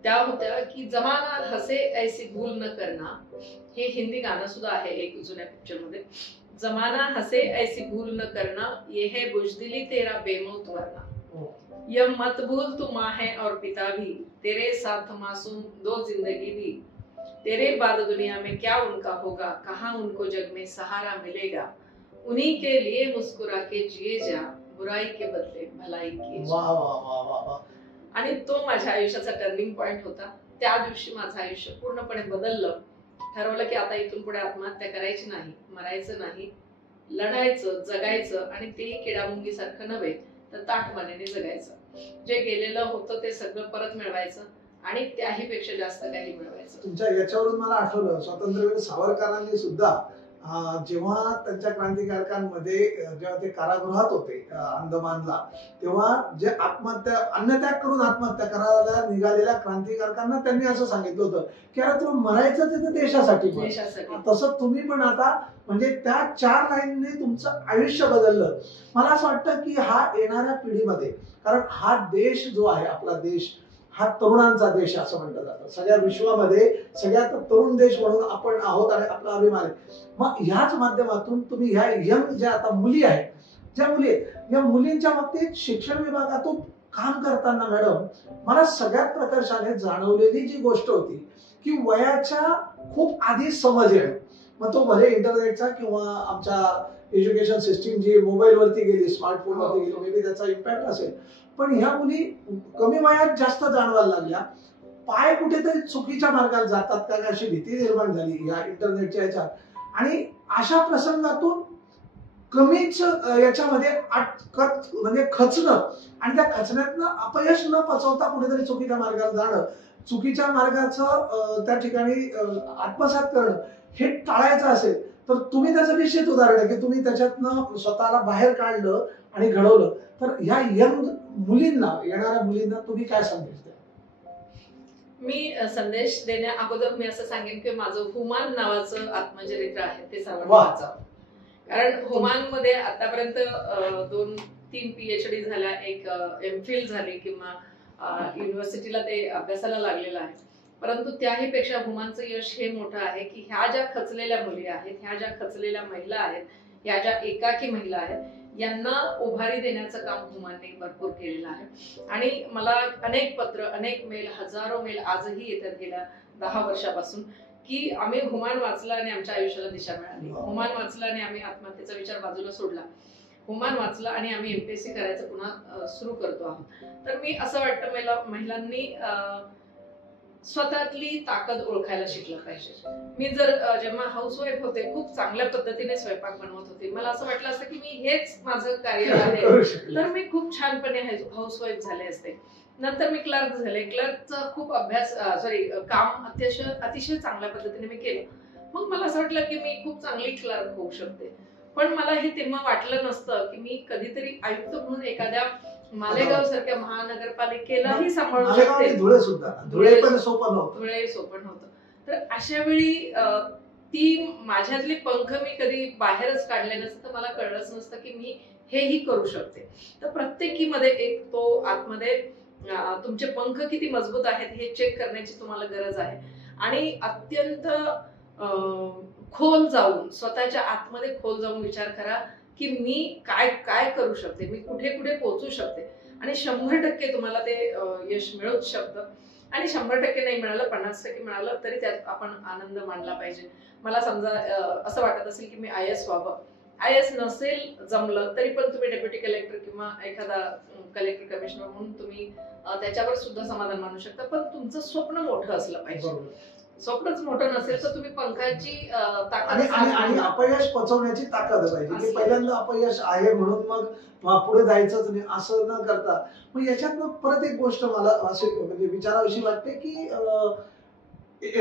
त्या होत्या की जमाना हसे ऐसी भूल न करना, हे हिंदी गाणं सुद्धा आहे एक जुन्या पिक्चर मध्ये. जमाना हसे ऐसी भूल न करना, ये है बुजदिली तेरा बेमौत वरना, ये मत भूल तू माँ है और पिता भी, तेरे साथ मासूम 2 जिंदगी दी, तेरे बाद दुनिया में क्या उनका होगा, कहाँ उनको जग में सहारा मिलेगा, उन्हीं के लिए मुस्कुरा के जिए जा, बुराई के बदले भलाई की जा. आणि तो माझ्या आयुष्याचा टर्निंग पॉइंट होता. त्या दिवशी माझं आयुष्य पूर्णपणे बदललं ठरवलं की आता इथून पुढे आत्महत्या करायची नाही, मरायचं नाही, लढायचं, जगायचं आणि तेही किडामुंगीसारखं नव्हे तर ताठमानेने जगायचं. जे गेलेलं होतं ते सगळं परत मिळवायचं आणि त्याहीपेक्षा जास्त काही मिळवायचं. तुमच्या याच्यावरून मला आठवलं स्वातंत्र्यवीर सावरकरांनी सुद्धा जेव्हा त्यांच्या क्रांतिकारकांमध्ये जेव्हा ते कारागृहात होते अंदमानला, तेव्हा जे आत्महत्या अन्नत्याग करून आत्महत्या करायला निघालेल्या क्रांतिकारकांना त्यांनी असं सांगितलं होतं की अरे तुला मरायचं ते तर देशासाठी. तसं तुम्ही पण आता म्हणजे त्या 4 लाईनने तुमचं आयुष्य बदललं. मला असं वाटतं की हा येणाऱ्या पिढीमध्ये, कारण हा देश जो आहे आपला देश हा तरुणांचा देश असं म्हटलं जातं. सगळ्या विश्वामध्ये सगळ्यात तरुण देश म्हणून आपण आहोत आणि आपला अभिमान आहे. मग ह्याच माध्यमातून तुम्ही ह्या यंग ज्या आता मुली आहेत, ज्या मुली आहेत, या मुलींच्या बाबतीत शिक्षण विभागातून काम करताना मॅडम मला सगळ्यात प्रकर्षाने जाणवलेली जी गोष्ट होती की वयाच्या खूप आधी समज येणं. मग तो भले इंटरनेटचा किंवा आमच्या एज्युकेशन सिस्टीम जी मोबाईलवरती गेली, स्मार्टफोनवरती गेली, मे बी त्याचा इम्पॅक्ट असेल. पण ह्या मुली कमी वयात जास्त जाणवायला लागल्या. पाय कुठेतरी चुकीच्या मार्गाला जातात का अशी भीती निर्माण झाली या इंटरनेटच्या याच्यात. आणि अशा प्रसंगातून कमीच याच्यामध्ये म्हणजे खचणं आणि त्या खचण्यातनं अपयश न पचवता कुठेतरी चुकीच्या मार्गाला जाणं, चुकीच्या मार्गाचं त्या ठिकाणी आत्मसात करणं हे टाळायचं असेल तर तुम्ही त्याचं निश्चित उदाहरण आहे की तुम्ही त्याच्यातनं स्वतःला बाहेर काढलं आणि घडवलं. तर ह्या यंग मुलींना, येणाऱ्या मुलींना तुम्ही काय संदेश द्या? मी संदेश देण्या अगोदर मी असं सांगेन की माझं हुमान नावाचं आत्मचरित्र आहे ते सर्वांनी वाह. वाचावं. कारण हुमान मध्ये आतापर्यंत 2-3 PhD झाल्या, एक MPhil झाली किंवा युनिव्हर्सिटीला ते अभ्यासाला लागलेलं आहे. परंतु त्याही पेक्षा हुमानचं यश हे मोठं आहे की ह्या ज्या खचलेल्या मुली आहेत, ह्या ज्या खचलेल्या महिला आहेत, ह्या ज्या एकाकी महिला आहेत, यांना उभारी देण्याचं काम हुमानने भरपूर केलेलं आहे. आणि मला अनेक पत्र, अनेक मेल, हजारो मेल आजही येतात गेल्या 10 वर्षापासून की आम्ही हुमान वाचला आणि आमच्या आयुष्याला दिशा मिळाली, हुमान वाचला आणि आम्ही आत्महत्येचा विचार बाजूला सोडला, हुमान वाचला आणि आम्ही MPSC करायचं पुन्हा सुरू करतो आहोत. तर मी असं वाटतं महिलांनी स्वतःतली ताकद ओळखायला शिकलं पाहिजे. मी जेव्हा हाऊसवाईफ होते खूप चांगल्या पद्धतीने स्वयंपाक बनवत होते. मला असं वाटलं असतं की मी हेच माझं कार्य आहे तर मी खूप छानपणे हाऊसवाईफ झाले असते. नंतर मी क्लर्क झाले. क्लर्कचा खूप काम अतिशय चांगल्या पद्धतीने मी केलं. मग मला असं वाटलं की मी खूप चांगली क्लर्क होऊ शकते. पण मला हे तेव्हा वाटलं नसतं की मी कधीतरी आयुक्त म्हणून एखाद्या मालेगाव सारख्या महानगरपालिकेलाही सांभाळू शकते. धुळे पण सोपं नव्हतं. तर अशा वेळी ती माझ्यातली पंख मी कधी बाहेरच काढले नसतं तर मला कळलंच नसतं की मी हेही करू शकते. तर प्रत्येकीमध्ये एक तो आतमध्ये तुमचे पंख किती मजबूत आहेत हे चेक करण्याची तुम्हाला गरज आहे. आणि अत्यंत खोल जाऊन, स्वतःच्या आतमध्ये खोल जाऊन विचार करा की मी काय काय करू शकते, मी कुठे कुठे पोहोचू शकते. आणि 100% तुम्हाला ते यश मिळूच शकतं. आणि 100% नाही मिळालं, 50% मिळालं तरी त्यात आपण आनंद मानला पाहिजे. मला समजा असं वाटत असेल की मी IAS व्हावं, IAS नसेल जमलं तरी पण तुम्ही डेप्युटी कलेक्टर किंवा एखादा कलेक्टर कमिशनर म्हणून तुम्ही त्याच्यावर सुद्धा समाधान मानू शकता. पण तुमचं स्वप्न मोठं असलं पाहिजे. स्वप्नच मोठं नसेल तर तुम्ही पंखाची ताकद आणि अपयश पचवण्याची ताकद पाहिजे की पहिल्यांदा अपयश आहे म्हणून मग पुढे जायचंच नाही असं न करता. मग याच्यातनं परत एक गोष्ट मला असे म्हणजे विचाराविषयी वाटते की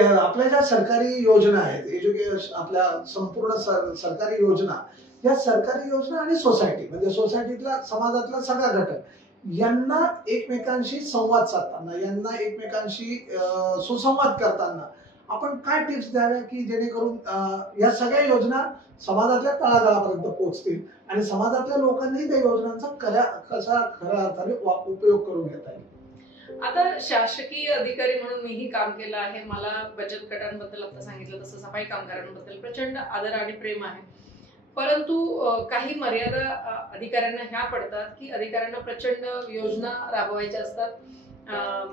आपल्या ज्या सरकारी योजना आहेत, एज्युकेशन आपल्या संपूर्ण सरकारी योजना, या सरकारी योजना आणि सोसायटी म्हणजे सोसायटीतला समाजातला सगळा घटक यांना एकमेकांशी संवाद साधताना, यांना एकमेकांशी सुसंवाद करताना आपण काय टिप्स द्याव्या की जेणेकरून या सगळ्या योजना समाजातल्या तळागाळापर्यंत पोहोचतील आणि समाजातल्या लोकांनाही त्या योजनांचा कसा खऱ्या अर्थाने उपयोग करून घेता येईल. आता शासकीय अधिकारी म्हणून मीही काम केलं आहे. मला बचत गटांबद्दल आता सांगितलं तसं सफाई कामगारांबद्दल प्रचंड आदर आणि प्रेम आहे. परंतु काही मर्यादा अधिकाऱ्यांना ह्या पडतात की अधिकाऱ्यांना प्रचंड योजना राबवायच्या असतात,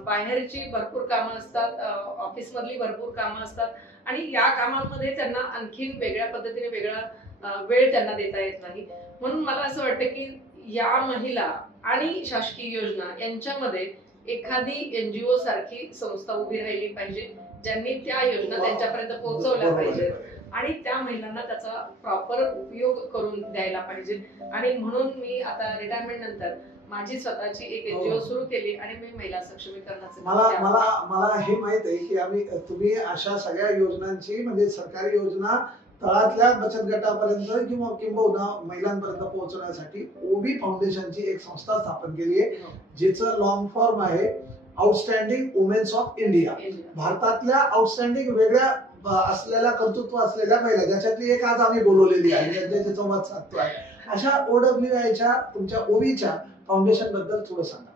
बाहेरची भरपूर कामं असतात, ऑफिस मधली भरपूर कामं असतात आणि या कामांमध्ये त्यांना आणखी वेगळ्या पद्धतीने वेगळा वेळ त्यांना देता येत नाही. म्हणून मला असं वाटतं की या महिला आणि शासकीय योजना यांच्यामध्ये एखादी NGO सारखी संस्था उभी राहिली पाहिजे ज्यांनी त्या योजना त्यांच्यापर्यंत पोहोचवल्या पाहिजेत आणि त्या महिलांना त्याचा प्रॉपर उपयोग करून द्यायला पाहिजे. आणि म्हणून मी आता रिटायरमेंट नंतर माझी स्वतःची एक एनजीओ सुरू केली आणि मी महिला सक्षमीकरणाचे मला हे माहित आहे की तुम्ही अशा सगळ्या योजनांची म्हणजे सरकारी योजना तळातल्या बचत गटापर्यंत किंबहुना महिलांपर्यंत पोहोचवण्यासाठी ओबी फाउंडेशनची एक संस्था स्थापन केली आहे, जिचं लॉंग फॉर्म आहे आउटस्टँडिंग वुमेन्स ऑफ इंडिया. भारतातल्या आउटस्टँडिंग वेगळ्या असलेल्या कर्तृत्व असलेल्या महिला, ज्याच्यातली एक आज आम्ही बोलवलेली आहे, ज्यांच्याशी संवाद साधतो आहे, अशा OWIच्या तुमच्या ओबीच्या फाउंडेशन बद्दल थोडं सांगा.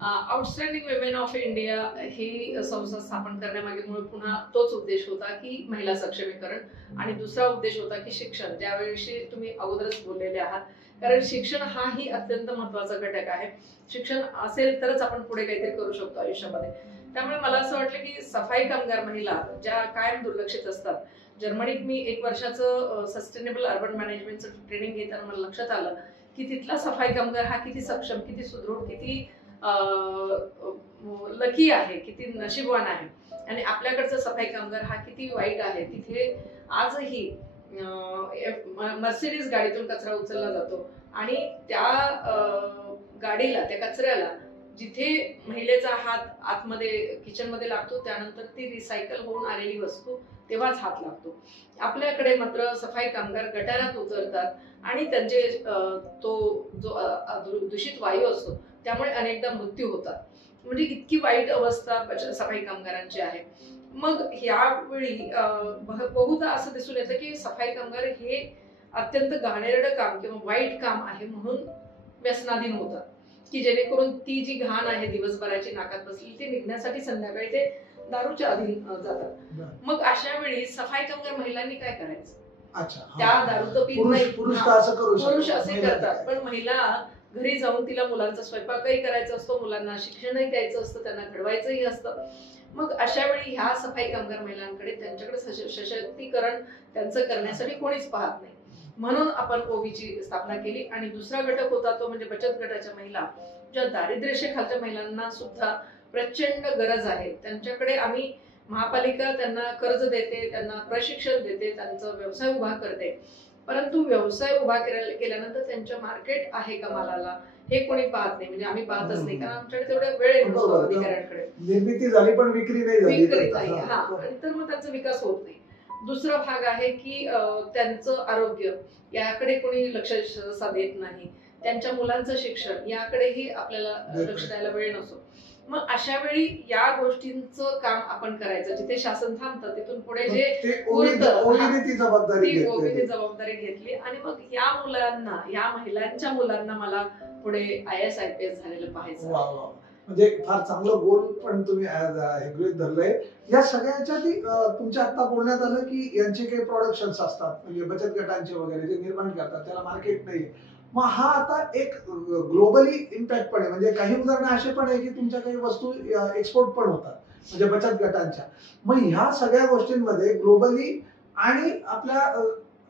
आउटस्टँडिंग विमेन ऑफ इंडिया ही संस्था स्थापन करण्यामागे मूळ पुन्हा तोच उद्देश होता की महिला सक्षमीकरण, आणि दुसरा उद्देश होता की शिक्षण, ज्यावेळी तुम्ही अगोदरच बोललेले आहात. कारण शिक्षण हाही अत्यंत महत्वाचा घटक आहे. शिक्षण असेल तरच आपण पुढे काहीतरी करू शकतो आयुष्यामध्ये. त्यामुळे मला असं वाटलं की सफाई कामगार महिला ज्या कायम दुर्लक्षित असतात, जर्मनीत मी 1 वर्षाचं सस्टेनेबल अर्बन मॅनेजमेंटचं ट्रेनिंग घेताना मला लक्षात आलं की तिथला सफाई कामगार हा किती सक्षम, किती सुदृढ, किती लकी आहे, किती नशीबवान आहे. आणि आपल्याकडचा सफाई कामगार हा किती वाईट आहे. तिथे आजही मर्सिडीज गाडीतून कचरा उचलला जातो आणि त्या गाडीला, त्या कचऱ्याला जिथे महिलेचा हात आतमध्ये किचन मध्ये लागतो, त्यानंतर ती रिसायकल होऊन आलेली वस्तू तेव्हाच हात लागतो. आपल्याकडे मात्र सफाई कामगार गटारात उतरतात आणि त्यांचे तो जो दूषित वायू असतो त्यामुळे अनेकदा मृत्यू होतात. म्हणजे इतकी वाईट अवस्था सफाई कामगारांची आहे. मग यावेळी बहुधा असं दिसून येतं की सफाई कामगार हे अत्यंत घाणेरडं काम किंवा वाईट काम आहे म्हणून व्यसनाधीन होतात, की जेणेकरून ती जी घाण आहे दिवसभराची नाकात बसलेली ती निघण्यासाठी संध्याकाळी ते दारूच्या अधीन जातात. मग अशा वेळी सफाई कामगार महिलांनी काय करायचं? त्या दारू तर पीत नाही, पुरुष असे करतात, पण महिला घरी जाऊन तिला मुलांचा स्वयंपाकही करायचा असतो, मुलांना शिक्षणही द्यायचं असतं, त्यांना घडवायचंही असतं. मग अशा वेळी ह्या सफाई कामगार महिलांकडे त्यांच्याकडे सशक्तीकरण त्यांचं करण्यासाठी कोणीच पाहत नाही. म्हणून आपण ओबीची स्थापना केली. आणि दुसरा घटक होता तो म्हणजे बचत गटाच्या महिला, ज्या दारिद्र्यरेषेखालच्या महिलांना सुद्धा प्रचंड गरज आहे. त्यांच्याकडे आम्ही महापालिका त्यांना कर्ज देते, त्यांना प्रशिक्षण देते, त्यांचा व्यवसाय उभा करते. परंतु व्यवसाय उभा केल्यानंतर त्यांच्या मार्केट आहे का मालाला हे कोणी पाहत नाही. म्हणजे आम्ही पाहतच नाही, कारण आमच्याकडे तेवढा वेळ नसतो अधिकाऱ्यांकडे. निर्मिती झाली पण विक्री नाही. हा, आणि तर मग त्यांचा विकास होत नाही. दुसरा भाग आहे की त्यांचं आरोग्य याकडे कोणी लक्ष देत नाही. त्यांच्या मुलांचं शिक्षण याकडेही आपल्याला लक्ष द्यायला वेळ नसतो. मग अशा वेळी या गोष्टींचं काम आपण करायचं. जिथे शासन थांबतं तिथून पुढे जे ओबीने जबाबदारी घेतली. आणि मग या मुलांना, या महिलांच्या मुलांना मला पुढे IAS IPS झालेलं पाहायचं. म्हणजे फार चांगलं गोल पण तुम्ही गृहीत धरलंय. या सगळ्याच्या तुमच्या आता बोलण्यात आलं की यांचे काही प्रोडक्शन्स असतात, म्हणजे बचत गटांचे वगैरे जे निर्माण करतात, त्याला मार्केट नाही. मग हा आता एक ग्लोबली इम्पॅक्ट पण आहे. म्हणजे काही उदाहरणं असे पण आहे की तुमच्या काही वस्तू एक्सपोर्ट पण होतात म्हणजे बचत गटांच्या. मग ह्या सगळ्या गोष्टींमध्ये ग्लोबली आणि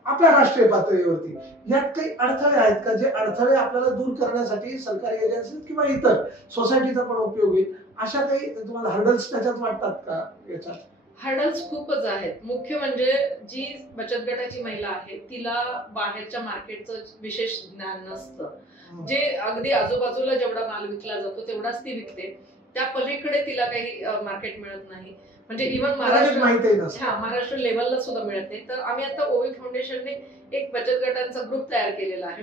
आपल्या राष्ट्रीय पातळीवरती यात काही अडथळे आहेत का, जे अडथळे आपल्याला दूर करण्यासाठी सरकारी एजन्सी किंवा इतर सोसायटीचा पण उपयोग होईल, अशा काही तुम्हाला हर्डल्स त्याच्यात वाटतात का? याच्यात हर्डल्स खूपच आहेत. मुख्य म्हणजे जी बचत गटाची महिला आहे तिला बाहेरच्या मार्केटचं विशेष ज्ञान नसतं. जे अगदी आजूबाजूला जेवढा माल विकला जातो तेवढाच ती विकते, त्या पलीकडे तिला काही मार्केट मिळत नाही. म्हणजे इव्हन महाराष्ट्र लेवलला सुद्धा मिळत नाही. तर आम्ही आता ओबी फाउंडेशनने एक बचत गटांचा ग्रुप तयार केलेला आहे,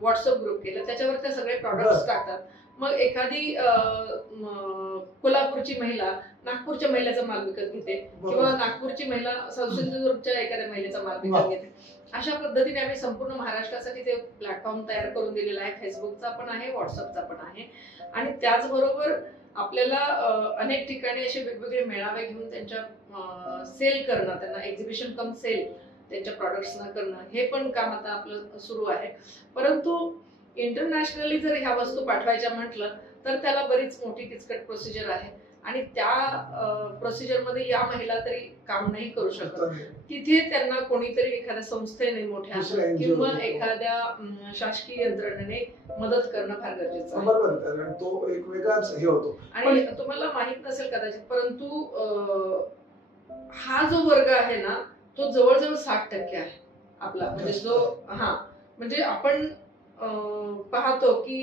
व्हॉट्सअप ग्रुप केला, त्याच्यावर ते सगळे प्रॉडक्ट्स टाकतात. मग एखादी कोल्हापूरची महिला नागपूरच्या महिलेचा माल विकत घेते किंवा नागपूरची महिला सिंधुदुर्गच्या एखाद्या महिलेचा माल विकत घेते. अशा पद्धतीने आम्ही संपूर्ण महाराष्ट्रासाठी ते प्लॅटफॉर्म तयार करून दिलेला आहे. फेसबुकचा पण आहे, व्हॉट्सअपचा पण आहे. आणि त्याचबरोबर आपल्याला अनेक ठिकाणी असे वेगवेगळे मेळावे घेऊन त्यांच्या सेल करणं, त्यांना एक्झिबिशन कम सेल त्यांच्या प्रॉडक्ट्सना करणं, हे पण काम आता आपलं सुरू आहे. परंतु इंटरनॅशनली जर ह्या वस्तू पाठवायच्या म्हटलं तर त्याला बरीच मोठी किचकट प्रोसिजर आहे आणि त्या प्रोसिजर मध्ये या महिला तरी काम नाही करू शकत. तिथे त्यांना कोणीतरी एखाद्या संस्थेने मोठ्या किंवा एखाद्या शासकीय यंत्रणेने मदत करणं फार गरजेचं आहे. बरोबर, तो एक वेगळाच हे होतो. आणि तुम्हाला माहित नसेल कदाचित, परंतु हा जो वर्ग आहे ना तो जवळजवळ 60% आहे आपला, म्हणजे जो म्हणजे आपण पाहतो की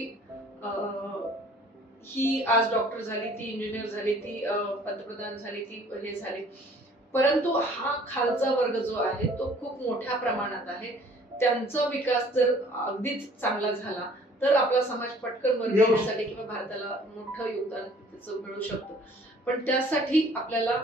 ही आज डॉक्टर झाली, ती इंजिनियर झाली, ती पंतप्रधान झाली, ती हे झाली, परंतु हा खालचा वर्ग जो आहे तो खूप मोठ्या प्रमाणात आहे. त्यांचा विकास जर अगदीच चांगला झाला तर आपला समाज पटकन वर येण्यासाठी किंवा भारताला मोठं योगदान त्याचं मिळू शकतं. पण त्यासाठी आपल्याला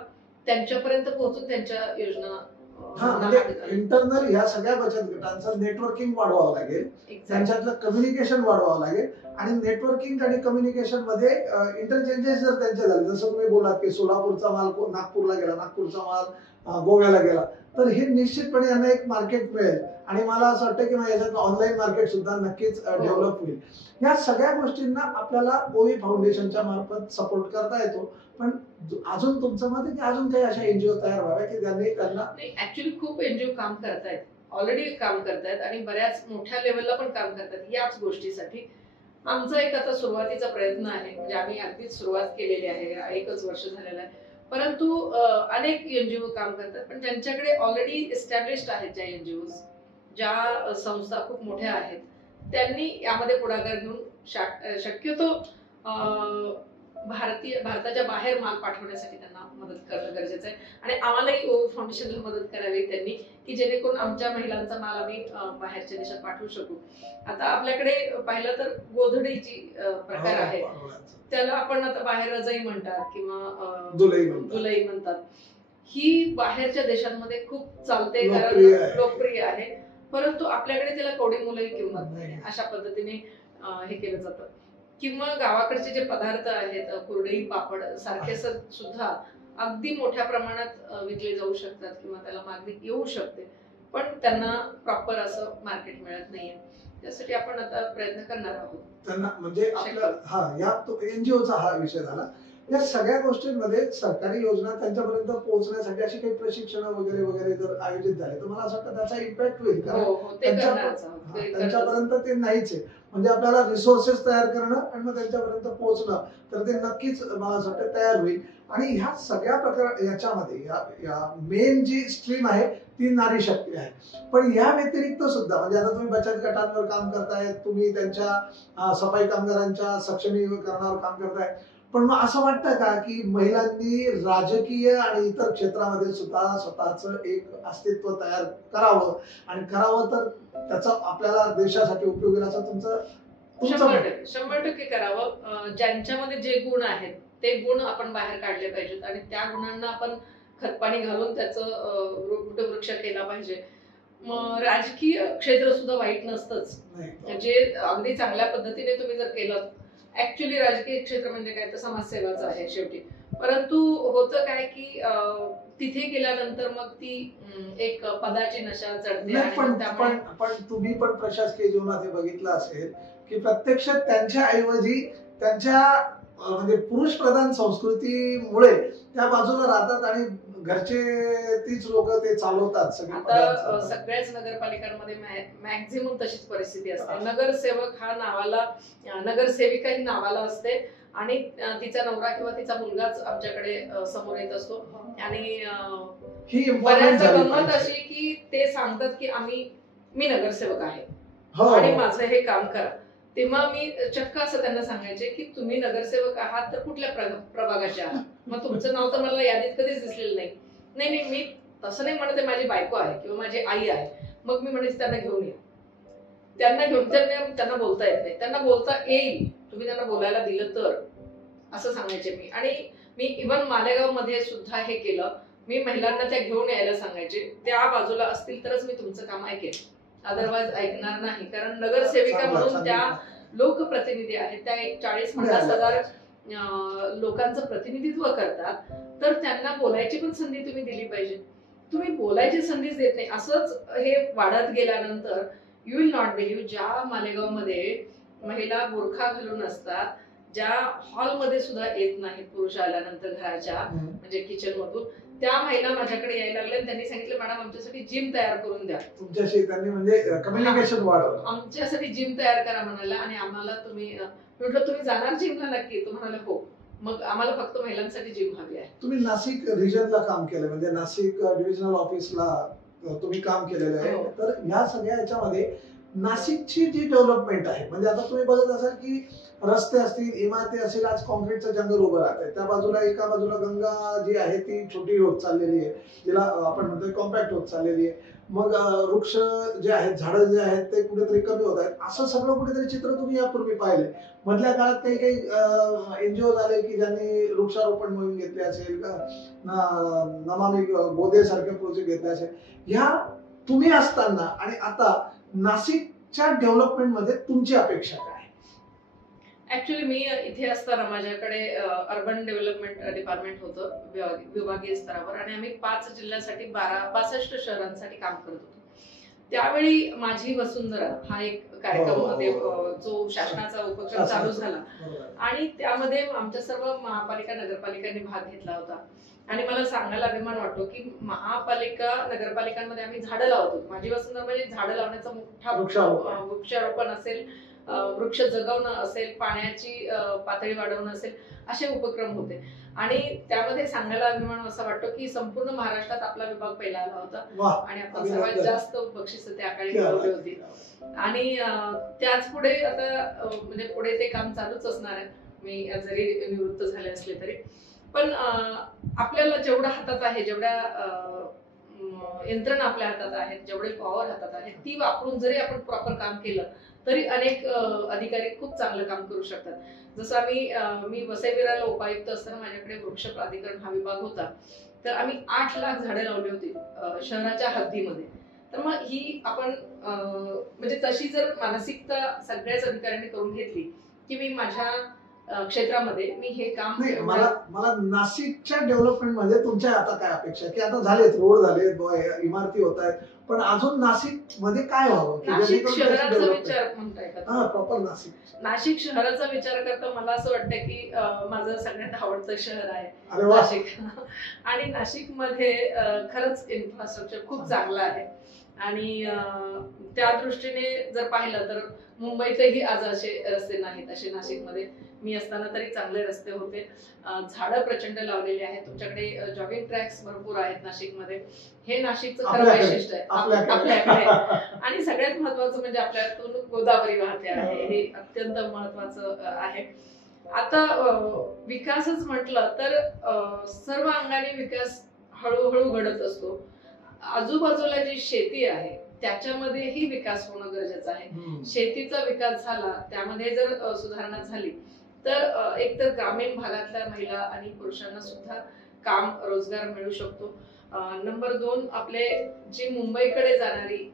त्यांच्यापर्यंत पोहोचून त्यांच्या योजना म्हणजे इंटरनल ह्या सगळ्या बचत गटांचं नेटवर्किंग वाढवावं लागेल, त्यांच्यातलं कम्युनिकेशन वाढवावं लागेल. आणि नेटवर्किंग आणि कम्युनिकेशन मध्ये इंटरचेंजेस जर त्यांचे झाले, जसं तुम्ही बोलात की सोलापूरचा माल नागपूरला गेला, नागपूरचा माल गोव्याला गेला, तर हे निश्चितपणे यांना एक मार्केट मिळेल. आणि मला असं वाटतं की याच्यात ऑनलाईन मार्केट सुद्धा नक्कीच डेव्हलप होईल. या सगळ्या गोष्टींना आपल्याला ओवी फाउंडेशनच्या मार्फत सपोर्ट करता येतो. पण अजून तुमचं मत आहे की अजून काही अशा एनजीओ तयार व्हाव्या की त्यांना ऍक्च्युअली खूप एनजीओ काम करतायत, ऑलरेडी काम करतायत आणि बऱ्याच मोठ्या लेवलला पण काम करतात याच गोष्टीसाठी. आमचा एक आता सुरुवातीचा प्रयत्न आहे, म्हणजे आम्ही अगदीच सुरुवात केलेली आहे, 1 वर्ष झालेलं आहे, परंतु अनेक एनजीओ काम करतात. पण ज्यांच्याकडे ऑलरेडी एस्टॅब्लिश्ड आहेत, ज्या एनजीओ, ज्या संस्था खूप मोठ्या आहेत, त्यांनी यामध्ये पुढाकार घेऊन शक्यतो भारताच्या बाहेर माल पाठवण्यासाठी त्यांना मदत करणं गरजेचं आहे. आणि आम्हालाही ओवी फाउंडेशनला मदत करावी त्यांनी, की जेणेकरून आमच्या महिलांचा माल आम्ही बाहेरच्या देशात पाठवू शकू. आता आपल्याकडे पाहिलं तर गोधडीची प्रकार आहे, त्याला आपण आता बाहेर रजाई म्हणतात किंवा दुलई म्हणतात. ही बाहेरच्या देशांमध्ये खूप चालते, लोकप्रिय आहे, परंतु आपल्याकडे त्याला कवडी मुलंही किंमत नाही, अशा पद्धतीने हे केलं जातं. किंवा गावाकडचे जे पदार्थ आहेत, कुरडई, पापड सारखे सुद्धा अगदी मोठ्या प्रमाणात विकले जाऊ शकतात किंवा त्याला मागणी येऊ शकते, पण त्यांना प्रॉपर असं मार्केट मिळत नाहीये. त्यासाठी आपण आता प्रयत्न करणार आहोत त्यांना, म्हणजे या एनजीओचा हा विषय झाला. या सगळ्या गोष्टींमध्ये सरकारी योजना त्यांच्यापर्यंत पोहोचण्यासाठी अशी काही प्रशिक्षण वगैरे वगैरे जर आयोजित झाले तर मला असं वाटतं त्याचा इम्पॅक्ट होईल. त्यांच्यापर्यंत ते नाहीच आहे. म्हणजे आपल्याला रिसोर्सेस तयार करणं आणि मग त्यांच्यापर्यंत पोहोचणं, तर ते नक्कीच मला असं वाटतं तयार होईल. आणि ह्या सगळ्या प्रकार याच्यामध्ये या मेन जी स्ट्रीम आहे ती नारी शक्ती आहे. पण या व्यतिरिक्त सुद्धा, म्हणजे आता तुम्ही बचत गटांवर काम करताय, तुम्ही त्यांच्या सफाई कामगारांच्या सक्षमीकरणावर काम करताय, पण मग असं वाटतं का की महिलांनी राजकीय आणि इतर क्षेत्रामध्ये सुद्धा स्वतःच एक अस्तित्व तयार करावं, आणि करावं तर त्याचा आपल्याला देशासाठी उपयोग होईल असं तुमचं 100% करावं. ज्यांच्यामध्ये जे गुण आहेत ते गुण आपण बाहेर काढले पाहिजेत आणि त्या गुणांना आपण खतपाणी घालून त्याचं वृक्ष केला पाहिजे. मग राजकीय क्षेत्र सुद्धा वाईट नसतंच, जे अगदी चांगल्या पद्धतीने तुम्ही जर केलं. ऍक्च्युली राजकीय क्षेत्र म्हणजे काय तर समाजसेवाच आहे शेवटी. परंतु होतं काय की तिथे गेल्यानंतर मग ती एक पदाची नशा चढते. पण तुम्ही पण प्रशासकीय जीवनात हे बघितलं असेल की प्रत्यक्षात त्यांच्या ऐवजी त्यांच्या म्हणजे पुरुष प्रधान संस्कृतीमुळे त्या बाजूला राहतात आणि घरचे तीच लोक ते चालवतात. सगळ्याच नगरपालिकांमध्ये मॅक्झिमम तशीच परिस्थिती असते. नगरसेवक हा नावाला, नगरसेविका ही नावाला असते आणि तिचा नवरा किंवा तिचा मुलगाच आमच्याकडे समोर येत असतो. आणि बऱ्याचदा गंमत अशी की ते सांगतात की मी नगरसेवक आहे आणि माझं हे काम करा. तेव्हा मी चक्क असं त्यांना सांगायचे की तुम्ही नगरसेवक आहात तर कुठल्या प्रभागाचे आहात, मग तुमचं नाव तर मला यादीत कधीच दिसलेलं नाही. नाही मी तसं नाही म्हणते, माझी बायको आहे किंवा माझी आई आहे. मग मी म्हणायचे त्यांना घेऊन या, त्यांना बोलता येत नाही, त्यांना बोलता येईल, तुम्ही त्यांना बोलायला दिलं तर, असं सांगायचे मी. आणि मी इव्हन मालेगाव मध्ये सुद्धा हे केलं. मी महिलांना त्या घेऊन यायला सांगायचे, त्या बाजूला असतील तरच मी तुमचं काम ऐकेल, अदरवाईज ऐकणार नाही. कारण नगरसेविका म्हणून त्या लोकप्रतिनिधी आहेत, त्या एक 40-50 हजार लोकांचं प्रतिनिधित्व करतात, तर त्यांना बोलायची पण संधी तुम्ही दिली पाहिजे. तुम्ही बोलायची संधीच देत नाही. असंच हे वाढत गेल्यानंतर यू विल नॉट बिलीव्ह, ज्या मालेगावमध्ये महिला बुरखा घालून असतात, ज्या हॉलमध्ये सुद्धा येत नाहीत पुरुष आल्यानंतर घराच्या, म्हणजे किचन मधून, त्या महिला माझ्याकडे यायला लागल्या. त्यांनी सांगितलं मॅडम आमच्यासाठी जिम तयार करून द्या. तुमच्याशी त्यांनी म्हणजे कम्युनिकेशन वाढवलं, आमच्यासाठी जिम तयार करा म्हणाला. आणि आम्हाला तुम्ही म्हटलं तुम्ही जाणार जिमला नक्की? तो म्हणाला हो. मग आम्हाला फक्त महिलांसाठी जिम हवी आहे. तुम्ही नाशिक रिजनला काम केलं, म्हणजे नाशिक डिव्हिजनल ऑफिसला तुम्ही काम केलेलं आहे. हो. तर ह्या सगळ्या याच्यामध्ये नाशिकची जी डेव्हलपमेंट आहे, म्हणजे आता तुम्ही बघत असाल की रस्ते असतील, इमारती असतील, आज कॉन्क्रीटचं जंगल उभं राहत आहे. त्या बाजूला एका बाजूला गंगा जी आहे ती छोटी होत चाललेली आहे, जिला आपण म्हणतोय कॉम्पॅक्ट होत चाललेली आहे. मग वृक्ष जे आहेत, झाडं जे आहेत ते कुठेतरी कमी होत आहेत. असं सगळं कुठेतरी चित्र तुम्ही यापूर्वी पाहिलंय. मधल्या काळात काही काही एनजीओ झाले की ज्यांनी वृक्षारोपण मोहीम घेतली असेल, नमामि गोदे सारखे प्रोजेक्ट घेतले असेल. ह्या तुम्ही असताना आणि आता नाशिकच्या डेव्हलपमेंट मध्ये तुमची अपेक्षा काय? ऍक्च्युली मी इथे असताना माझ्याकडे अर्बन डेव्हलपमेंट डिपार्टमेंट होतं विभागीय स्तरावर, आणि आम्ही 5 जिल्ह्यासाठी 62 शहरांसाठी काम करत होतो. त्यावेळी माझी वसुंधरा हा एक कार्यक्रम मध्ये जो शासनाचा उपक्रम चालू झाला, आणि त्यामध्ये आमच्या सर्व महापालिका नगरपालिकांनी भाग घेतला होता. आणि मला सांगायला अभिमान वाटतो की महापालिका नगरपालिकांमध्ये आम्ही झाडं लावत होतो. माझी वसुंधरा म्हणजे झाडं लावण्याचा मोठा वृक्षारोपण असेल, वृक्ष जगवणं असेल, पाण्याची पातळी वाढवणं असेल, असे उपक्रम होते. आणि त्यामध्ये सांगायला अभिमान असा वाटतो की संपूर्ण महाराष्ट्रात आपला विभाग पहिला आला होता, आणि आपण सर्वात जास्त बक्षिसं त्या काळी मिळवली होती. आणि त्याच पुढे आता म्हणजे पुढे ते काम चालूच असणार आहे, मी जरी निवृत्त झाले असले तरी. पण आपल्याला जेवढं हातात आहे, जेवढ्या यंत्रणा आपल्या हातात आहेत, जेवढे पॉवर हातात आहेत, ती वापरून जरी आपण प्रॉपर काम केलं तरी अनेक अधिकारी खूप चांगलं काम करू शकतात. जसं मी वसई विरारला उपायुक्त असताना माझ्याकडे वृक्ष प्राधिकरण हा विभाग होता. तर आम्ही 8 लाख झाडे लावली होती शहराच्या हद्दीमध्ये. तर मग ही आपण म्हणजे तशी जर मानसिकता सगळ्याच अधिकाऱ्यांनी करून घेतली की मी माझ्या क्षेत्रामध्ये मी हे काम. मला नाशिकच्या डेव्हलपमेंट मध्ये तुमच्या आता काय अपेक्षा, की आता झालेत रोड झालेत, इमारती होत आहेत, पण अजून नाशिक मध्ये काय व्हावं? नाशिक शहराचा विचार म्हणताय का? प्रॉपर नाशिक शहराचा विचार करता मला असं वाटतं की माझं सगळ्यात आवडतं शहर आहे नाशिक. आणि नाशिक मध्ये खरंच इन्फ्रास्ट्रक्चर खूप चांगलं आहे. आणि त्या दृष्टीने जर पाहिलं तर मुंबईतही आज असे रस्ते नाहीत असे नाशिकमध्ये मी असताना तरी चांगले रस्ते होते. झाडं प्रचंड लावलेली आहेत. तुमच्याकडे जॉगिंग ट्रॅक्स भरपूर आहेत नाशिकमध्ये. हे नाशिकचं खरं वैशिष्ट्य आहे आपल्याकडे. आणि सगळ्यात महत्वाचं म्हणजे आपल्यातून गोदावरी वाहते आहे, हे अत्यंत महत्वाचं आहे. आता विकासच म्हटलं तर सर्व अंगाने विकास हळूहळू घडत असतो. आजूबाजूला जी शेती आहे त्याच्यामध्येही विकास होणं गरजेचं आहे. शेतीचा विकास झाला, त्यामध्ये जर सुधारणा झाली तर एकतर ग्रामीण भागातल्या महिला आणि पुरुषांना सुद्धा काम रोजगार मिळू शकतो. नंबर 2, आपले जी मुंबईकडे जाणारी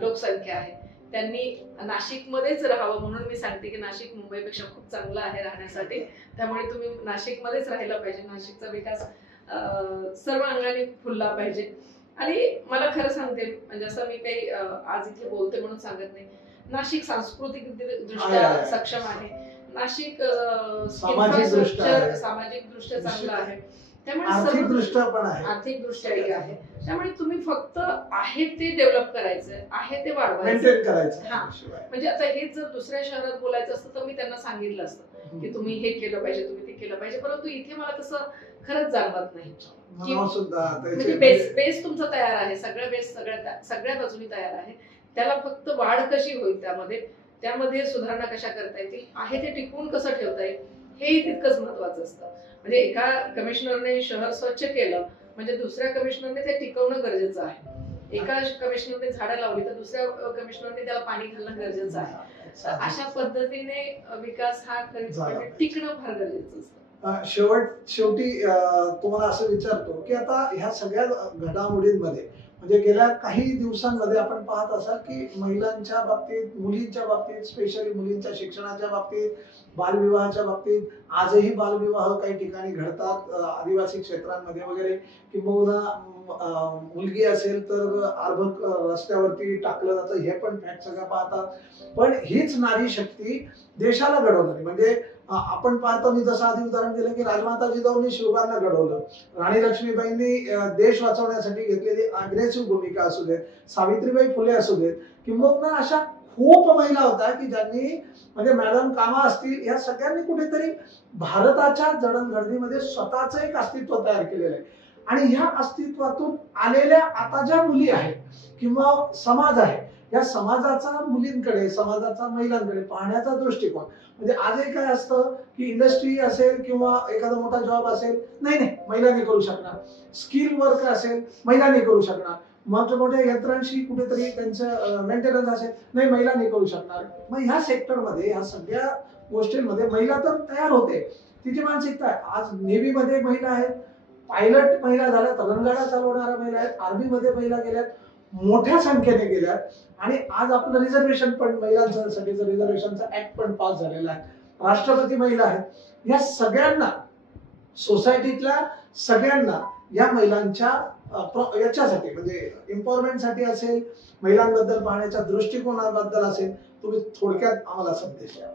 लोकसंख्या आहे त्यांनी नाशिकमध्येच राहावं, म्हणून मी सांगते की नाशिक मुंबईपेक्षा खूप चांगलं आहे राहण्यासाठी. त्यामुळे तुम्ही नाशिकमध्येच राहिलं पाहिजे. नाशिकचा विकास सर्व अंगाने फुलला पाहिजे. आणि मला खरं सांगते, म्हणजे असं मी काही आज इथे बोलते म्हणून सांगत नाही, नाशिक सांस्कृतिक दृष्ट्या सक्षम आहे. नाशिक सामाजिक दृष्ट्या चांगलं आहे. त्यामुळे आर्थिक दृष्ट्याही आहे. त्यामुळे तुम्ही फक्त आहे ते डेव्हलप करायचं, आहे ते वाढवायचं. म्हणजे आता हेच जर दुसऱ्या शहरात बोलायचं असतं तर मी त्यांना सांगितलं असतं की तुम्ही हे केलं पाहिजे, तुम्ही ते केलं पाहिजे. परंतु इथे मला तसं खरंच जाणवत नाही. म्हणजे बेस तुमचा तयार आहे, सगळं बेस सगळ्या बाजूनी तयार आहे. त्याला फक्त वाढ कशी होईल, त्यामध्ये सुधारणा कशा करता येतील, आहे ते टिकवून कसं ठेवता येईल, हेही तितकंच महत्वाचं असतं. म्हणजे एका कमिशनरने शहर स्वच्छ केलं म्हणजे दुसऱ्या कमिशनरने ते टिकवणं गरजेचं आहे. एका कमिशनरने झाडं लावली तर दुसऱ्या कमिशनरने त्याला पाणी घालणं गरजेचं आहे. अशा पद्धतीने विकास हा टिकणं फार गरजेचं असतं. शेवटी तुम्हाला असं विचारतो की आता ह्या सगळ्या घडामोडींमध्ये म्हणजे गेल्या काही दिवसांमध्ये आपण पाहत असाल की महिलांच्या बाबतीत, मुलींच्या बाबतीत, स्पेशली मुलींच्या शिक्षणाच्या बाबतीत, बालविवाहाच्या बाबतीत आजही बालविवाह काही ठिकाणी घडतात आदिवासी क्षेत्रांमध्ये वगैरे. किंबहुना मुलगी असेल तर अर्भक रस्त्यावरती टाकलं जातं, हे पण फॅक्ट सगळं पाहतात. पण हीच नारी शक्ती देशाला घडवणारी, म्हणजे आपण पाहतो, मी जसं आधी उदाहरण दिलं की राजमाता जिजाऊंनी शिवबांना घडवलं, राणी लक्ष्मीबाईंनी देश वाचवण्यासाठी घेतलेली अग्रेसिव्ह भूमिका असू देत, सावित्रीबाई फुले असू देत, किंबहुना अशा खूप महिला होत्या की ज्यांनी म्हणजे मॅडम कामा असतील या सगळ्यांनी कुठेतरी भारताच्या जडणघडणीमध्ये स्वतःच एक अस्तित्व तयार केलेलं आहे. आणि ह्या अस्तित्वातून आलेल्या आता ज्या मुली आहेत किंवा समाज आहे, या समाजाचा मुलींकडे, समाजाचा महिलांकडे पाहण्याचा दृष्टिकोन म्हणजे आजही काय असतं की इंडस्ट्री असेल किंवा एखादा मोठा जॉब असेल, नाही महिलांनी करू शकणार. स्किल वर्क असेल, महिलांनी करू शकणार. मोठ्या मोठ्या यंत्रांशी कुठेतरी त्यांचं मेंटेनन्स असेल, नाही महिलांनी करू शकणार. मग ह्या सेक्टरमध्ये ह्या सगळ्या गोष्टींमध्ये महिला तर तयार होते. तिची मानसिकता आहे. आज नेव्हीमध्ये महिला आहेत, पायलट महिला झाल्यात, रणगाडा चालवणाऱ्या महिला आहेत, आर्मीमध्ये महिला गेल्यात, मोठ्या संख्येने गेल्यात. आणि आज आपलं रिझर्वेशन पण महिलांसाठीचं रिझर्वेशनचा ऍक्ट पण पास झालेला आहे. राष्ट्रपती महिला आहेत. या सगळ्यांना सोसायटीतल्या सगळ्यांना या महिलांच्या याच्यासाठी म्हणजे एम्पॉवरमेंटसाठी असेल, महिलांबद्दल पाहण्याच्या दृष्टिकोनाबद्दल असेल, तुम्ही थोडक्यात आम्हाला संदेश द्या.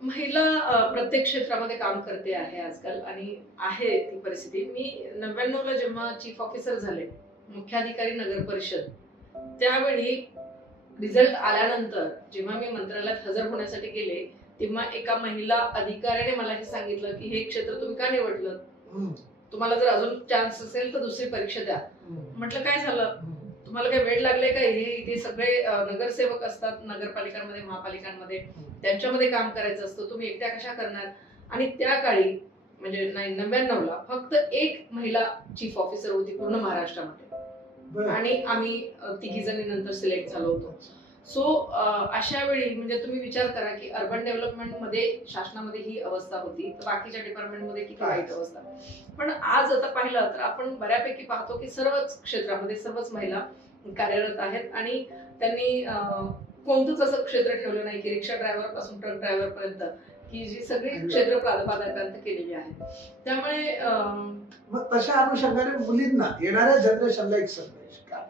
महिला प्रत्येक क्षेत्रामध्ये काम करते आहे आजकाल आणि आहे ती परिस्थिती. मी 99ला जेव्हा चीफ ऑफिसर झाले, मुख्याधिकारी नगर परिषद, त्यावेळी रिझल्ट आल्यानंतर जेव्हा मी मंत्रालयात हजर होण्यासाठी गेले तेव्हा एका महिला अधिकाऱ्याने मला हे सांगितलं की हे क्षेत्र तुम्ही का निवडलं, तुम्हाला जर अजून चान्स असेल तर दुसरी परीक्षा द्या. म्हटलं काय झालं, तुम्हाला काही वेळ लागले का, हे इथे सगळे नगरसेवक असतात नगरपालिकांमध्ये, महापालिकांमध्ये, त्यांच्यामध्ये काम करायचं असतं, तुम्ही एकट्या कशा करणार. आणि त्या काळी म्हणजे 99ला फक्त एक महिला चीफ ऑफिसर होती पूर्ण महाराष्ट्रामध्ये आणि आम्ही तिघी जणी नंतर सिलेक्ट झालो होतो. सो अशा वेळी म्हणजे तुम्ही विचार करा की अर्बन डेव्हलपमेंट मध्ये शासनामध्ये ही अवस्था होती, तर बाकीच्या डिपार्टमेंटमध्ये किती वाईट अवस्था. पण आज आता पाहिलं तर आपण बऱ्यापैकी पाहतो की सर्वच क्षेत्रामध्ये सर्वच महिला कार्यरत आहेत आणि त्यांनी कोणतंच असं क्षेत्र ठेवलं नाही की रिक्षा ड्रायव्हर पासून ट्रक ड्रायव्हर पर्यंत की जी सगळी क्षेत्र प्राधान्य केलेली आहेत. त्यामुळे मग तशा अनुषंगाने मुलींना येणाऱ्या जनरेशनला एक संदेश काय?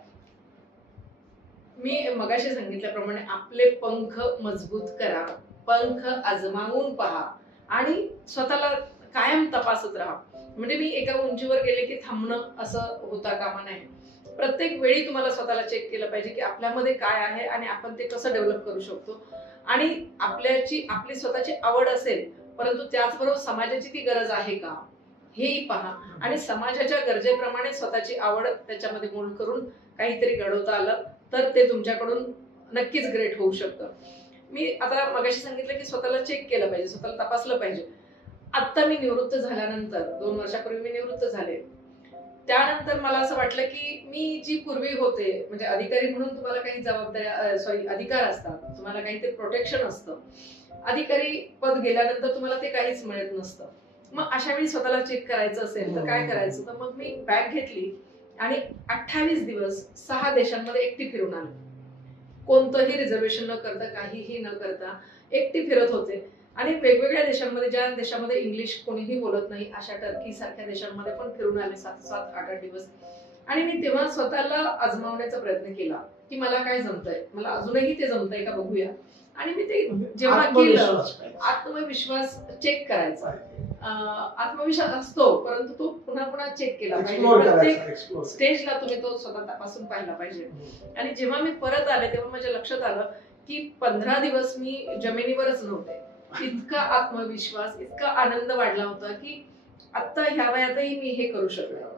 मी मगाशी सांगितल्याप्रमाणे आपले पंख मजबूत करा, पंख आजमावून पहा आणि स्वतःला कायम तपासत राहा. म्हणजे मी एका उंचीवर गेले की थांबणं असं होता कामा नये. प्रत्येक वेळी तुम्हाला स्वतःला चेक केलं पाहिजे की आपल्यामध्ये काय आहे आणि आपण ते कसं डेव्हलप करू शकतो. आणि आपली स्वतःची आवड असेल परंतु त्याचबरोबर समाजाची ती गरज आहे का हेही पहा आणि समाजाच्या गरजेप्रमाणे स्वतःची आवड त्याच्यामध्ये मोल्ड करून काहीतरी घडवता आलं तर ते तुमच्याकडून नक्कीच ग्रेट होऊ शकतं. मी आता मगाशी सांगितलं की स्वतःला चेक केलं पाहिजे, स्वतःला तपासलं पाहिजे. आता मी निवृत्त झाल्यानंतर 2 वर्षापूर्वी मी निवृत्त झाले, त्यानंतर मला असं वाटलं की मी जी पूर्वी होते म्हणजे अधिकारी म्हणून तुम्हाला काही जबाबदाऱ्या अधिकार असतात, तुम्हाला काहीतरी प्रोटेक्शन असतं. अधिकारी पद गेल्यानंतर तुम्हाला ते काहीच मिळत नसतं. मग अशा वेळी स्वतःला चेक करायचं असेल तर काय करायचं, तर मग मी बॅग घेतली आणि 28 दिवस 6 देशांमध्ये एकटी फिरून आले. कोणतंही रिझर्वेशन न करता, काहीही न करता एकटी फिरत होते आणि वेगवेगळ्या देशांमध्ये, ज्या देशामध्ये इंग्लिश कोणीही बोलत नाही अशा टर्की सारख्या देशांमध्ये पण फिरून आले 7-8 दिवस. आणि मी तेव्हा स्वतःला आजमावण्याचा प्रयत्न केला की मला काय जमतंय, मला अजूनही ते जमतंय का बघूया. आणि मी ते जेव्हा केलं, आत्मविश्वास चेक करायचा. आत्मविश्वास असतो परंतु तो पुन्हा पुन्हा चेक केला पाहिजे. प्रत्येक स्टेजला तुम्ही तो स्वतः तपासून पाहिला पाहिजे. आणि जेव्हा मी परत आले तेव्हा माझ्या लक्षात आलं की 15 दिवस मी जमिनीवरच नव्हते. इतका आत्मविश्वास, इतका आनंद वाढला होता की आता ह्या वयातही मी हे करू शकलो.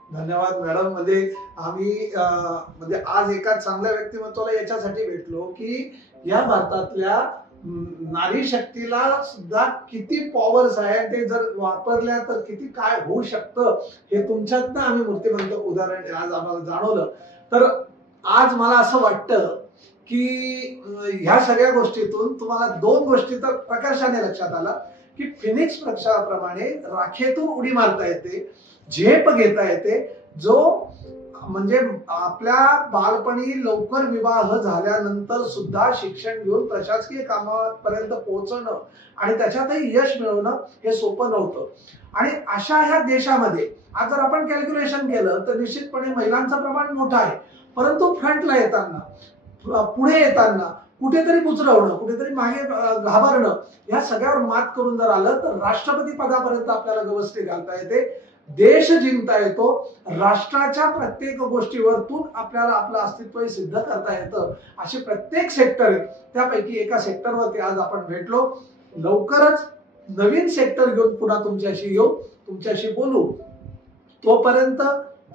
धन्यवाद मॅडम. म्हणजे आम्ही म्हणजे आज एका चांगल्या व्यक्तिमत्वाला याच्यासाठी भेटलो की या भारतातल्या नारी शक्तीला सुद्धा किती पॉवर्स आहे, ते जर वापरल्या तर किती काय होऊ शकतं हे तुमच्यातनं आम्ही मूर्तिमंत उदाहरण आज आम्हाला जाणवलं. तर आज मला असं वाटतं की ह्या सगळ्या गोष्टीतून तुम्हाला 2 गोष्टी तर प्रकर्षाने लक्षात आला की फिनिक्स पक्षाप्रमाणे राखेतून उडी मारता येते, झेप घेता येते. जो म्हणजे आपल्या बालपणी लवकर विवाह झाल्यानंतर सुद्धा शिक्षण घेऊन प्रशासकीय कामापर्यंत पोहोचणं आणि त्याच्यातही यश मिळवणं हे सोपं नव्हतं. आणि अशा ह्या देशामध्ये आज जर आपण कॅल्क्युलेशन केलं तर निश्चितपणे महिलांचं प्रमाण मोठं आहे, परंतु फ्रंटला येताना, पुढे येताना कुठेतरी बुचरवणं, कुठेतरी मागे घाबरणं, या सगळ्यावर मात करून जर आलं तर राष्ट्रपती पदापर्यंत आपल्याला गवसणी घालता येते. देश जिंकता येतो, राष्ट्राच्या प्रत्येक गोष्टीवरतून आपल्याला आपलं अस्तित्व सिद्ध करता येतं. असे प्रत्येक सेक्टर आहे, त्यापैकी एका सेक्टरवरती आज आपण भेटलो. लवकरच नवीन सेक्टर घेऊन पुन्हा तुमच्याशी येऊ, तुमच्याशी बोलू. तोपर्यंत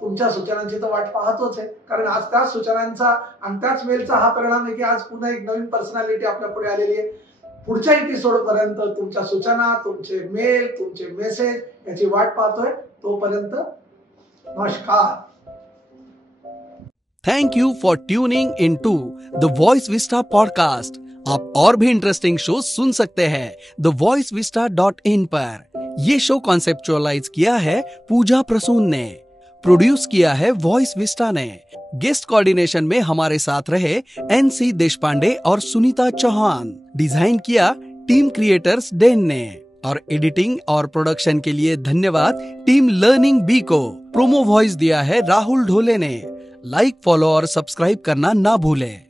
तुमच्या सूचनांची तर वाट पाहतोच आहे, कारण आज त्याच सूचनांचा आणि त्याच मेलचा हा परिणाम आहे की आज पुन्हा एक नवीन पर्सनॅलिटी आपल्या पुढे आलेली आहे. पुढच्या एपिसोड पर्यंत तुमच्या सूचना, तुमचे मेल, तुमचे मेसेज याची वाट पाहतोय. तोपर्यंत नमस्कार. Thank you for tuning in to the Voice Vista podcast. आप और भी इंटरेस्टिंग शो सुन सकते हैं thevoiceVista.in पर. ये शो कॉन्सेप्चुअलाइज किया है पूजा प्रसून ने, प्रोड्यूस किया है वॉइस विस्टा ने. गेस्ट कोऑर्डिनेशन में हमारे साथ रहे NC देशपांडे और सुनीता चौहान. डिजाइन किया टीम क्रिएटर्स डेन ने और एडिटिंग और प्रोडक्शन के लिए धन्यवाद टीम लर्निंग बी को. प्रोमो वॉइस दिया है राहुल ढोले ने. लाइक, फॉलो और सब्सक्राइब करना ना भूलें.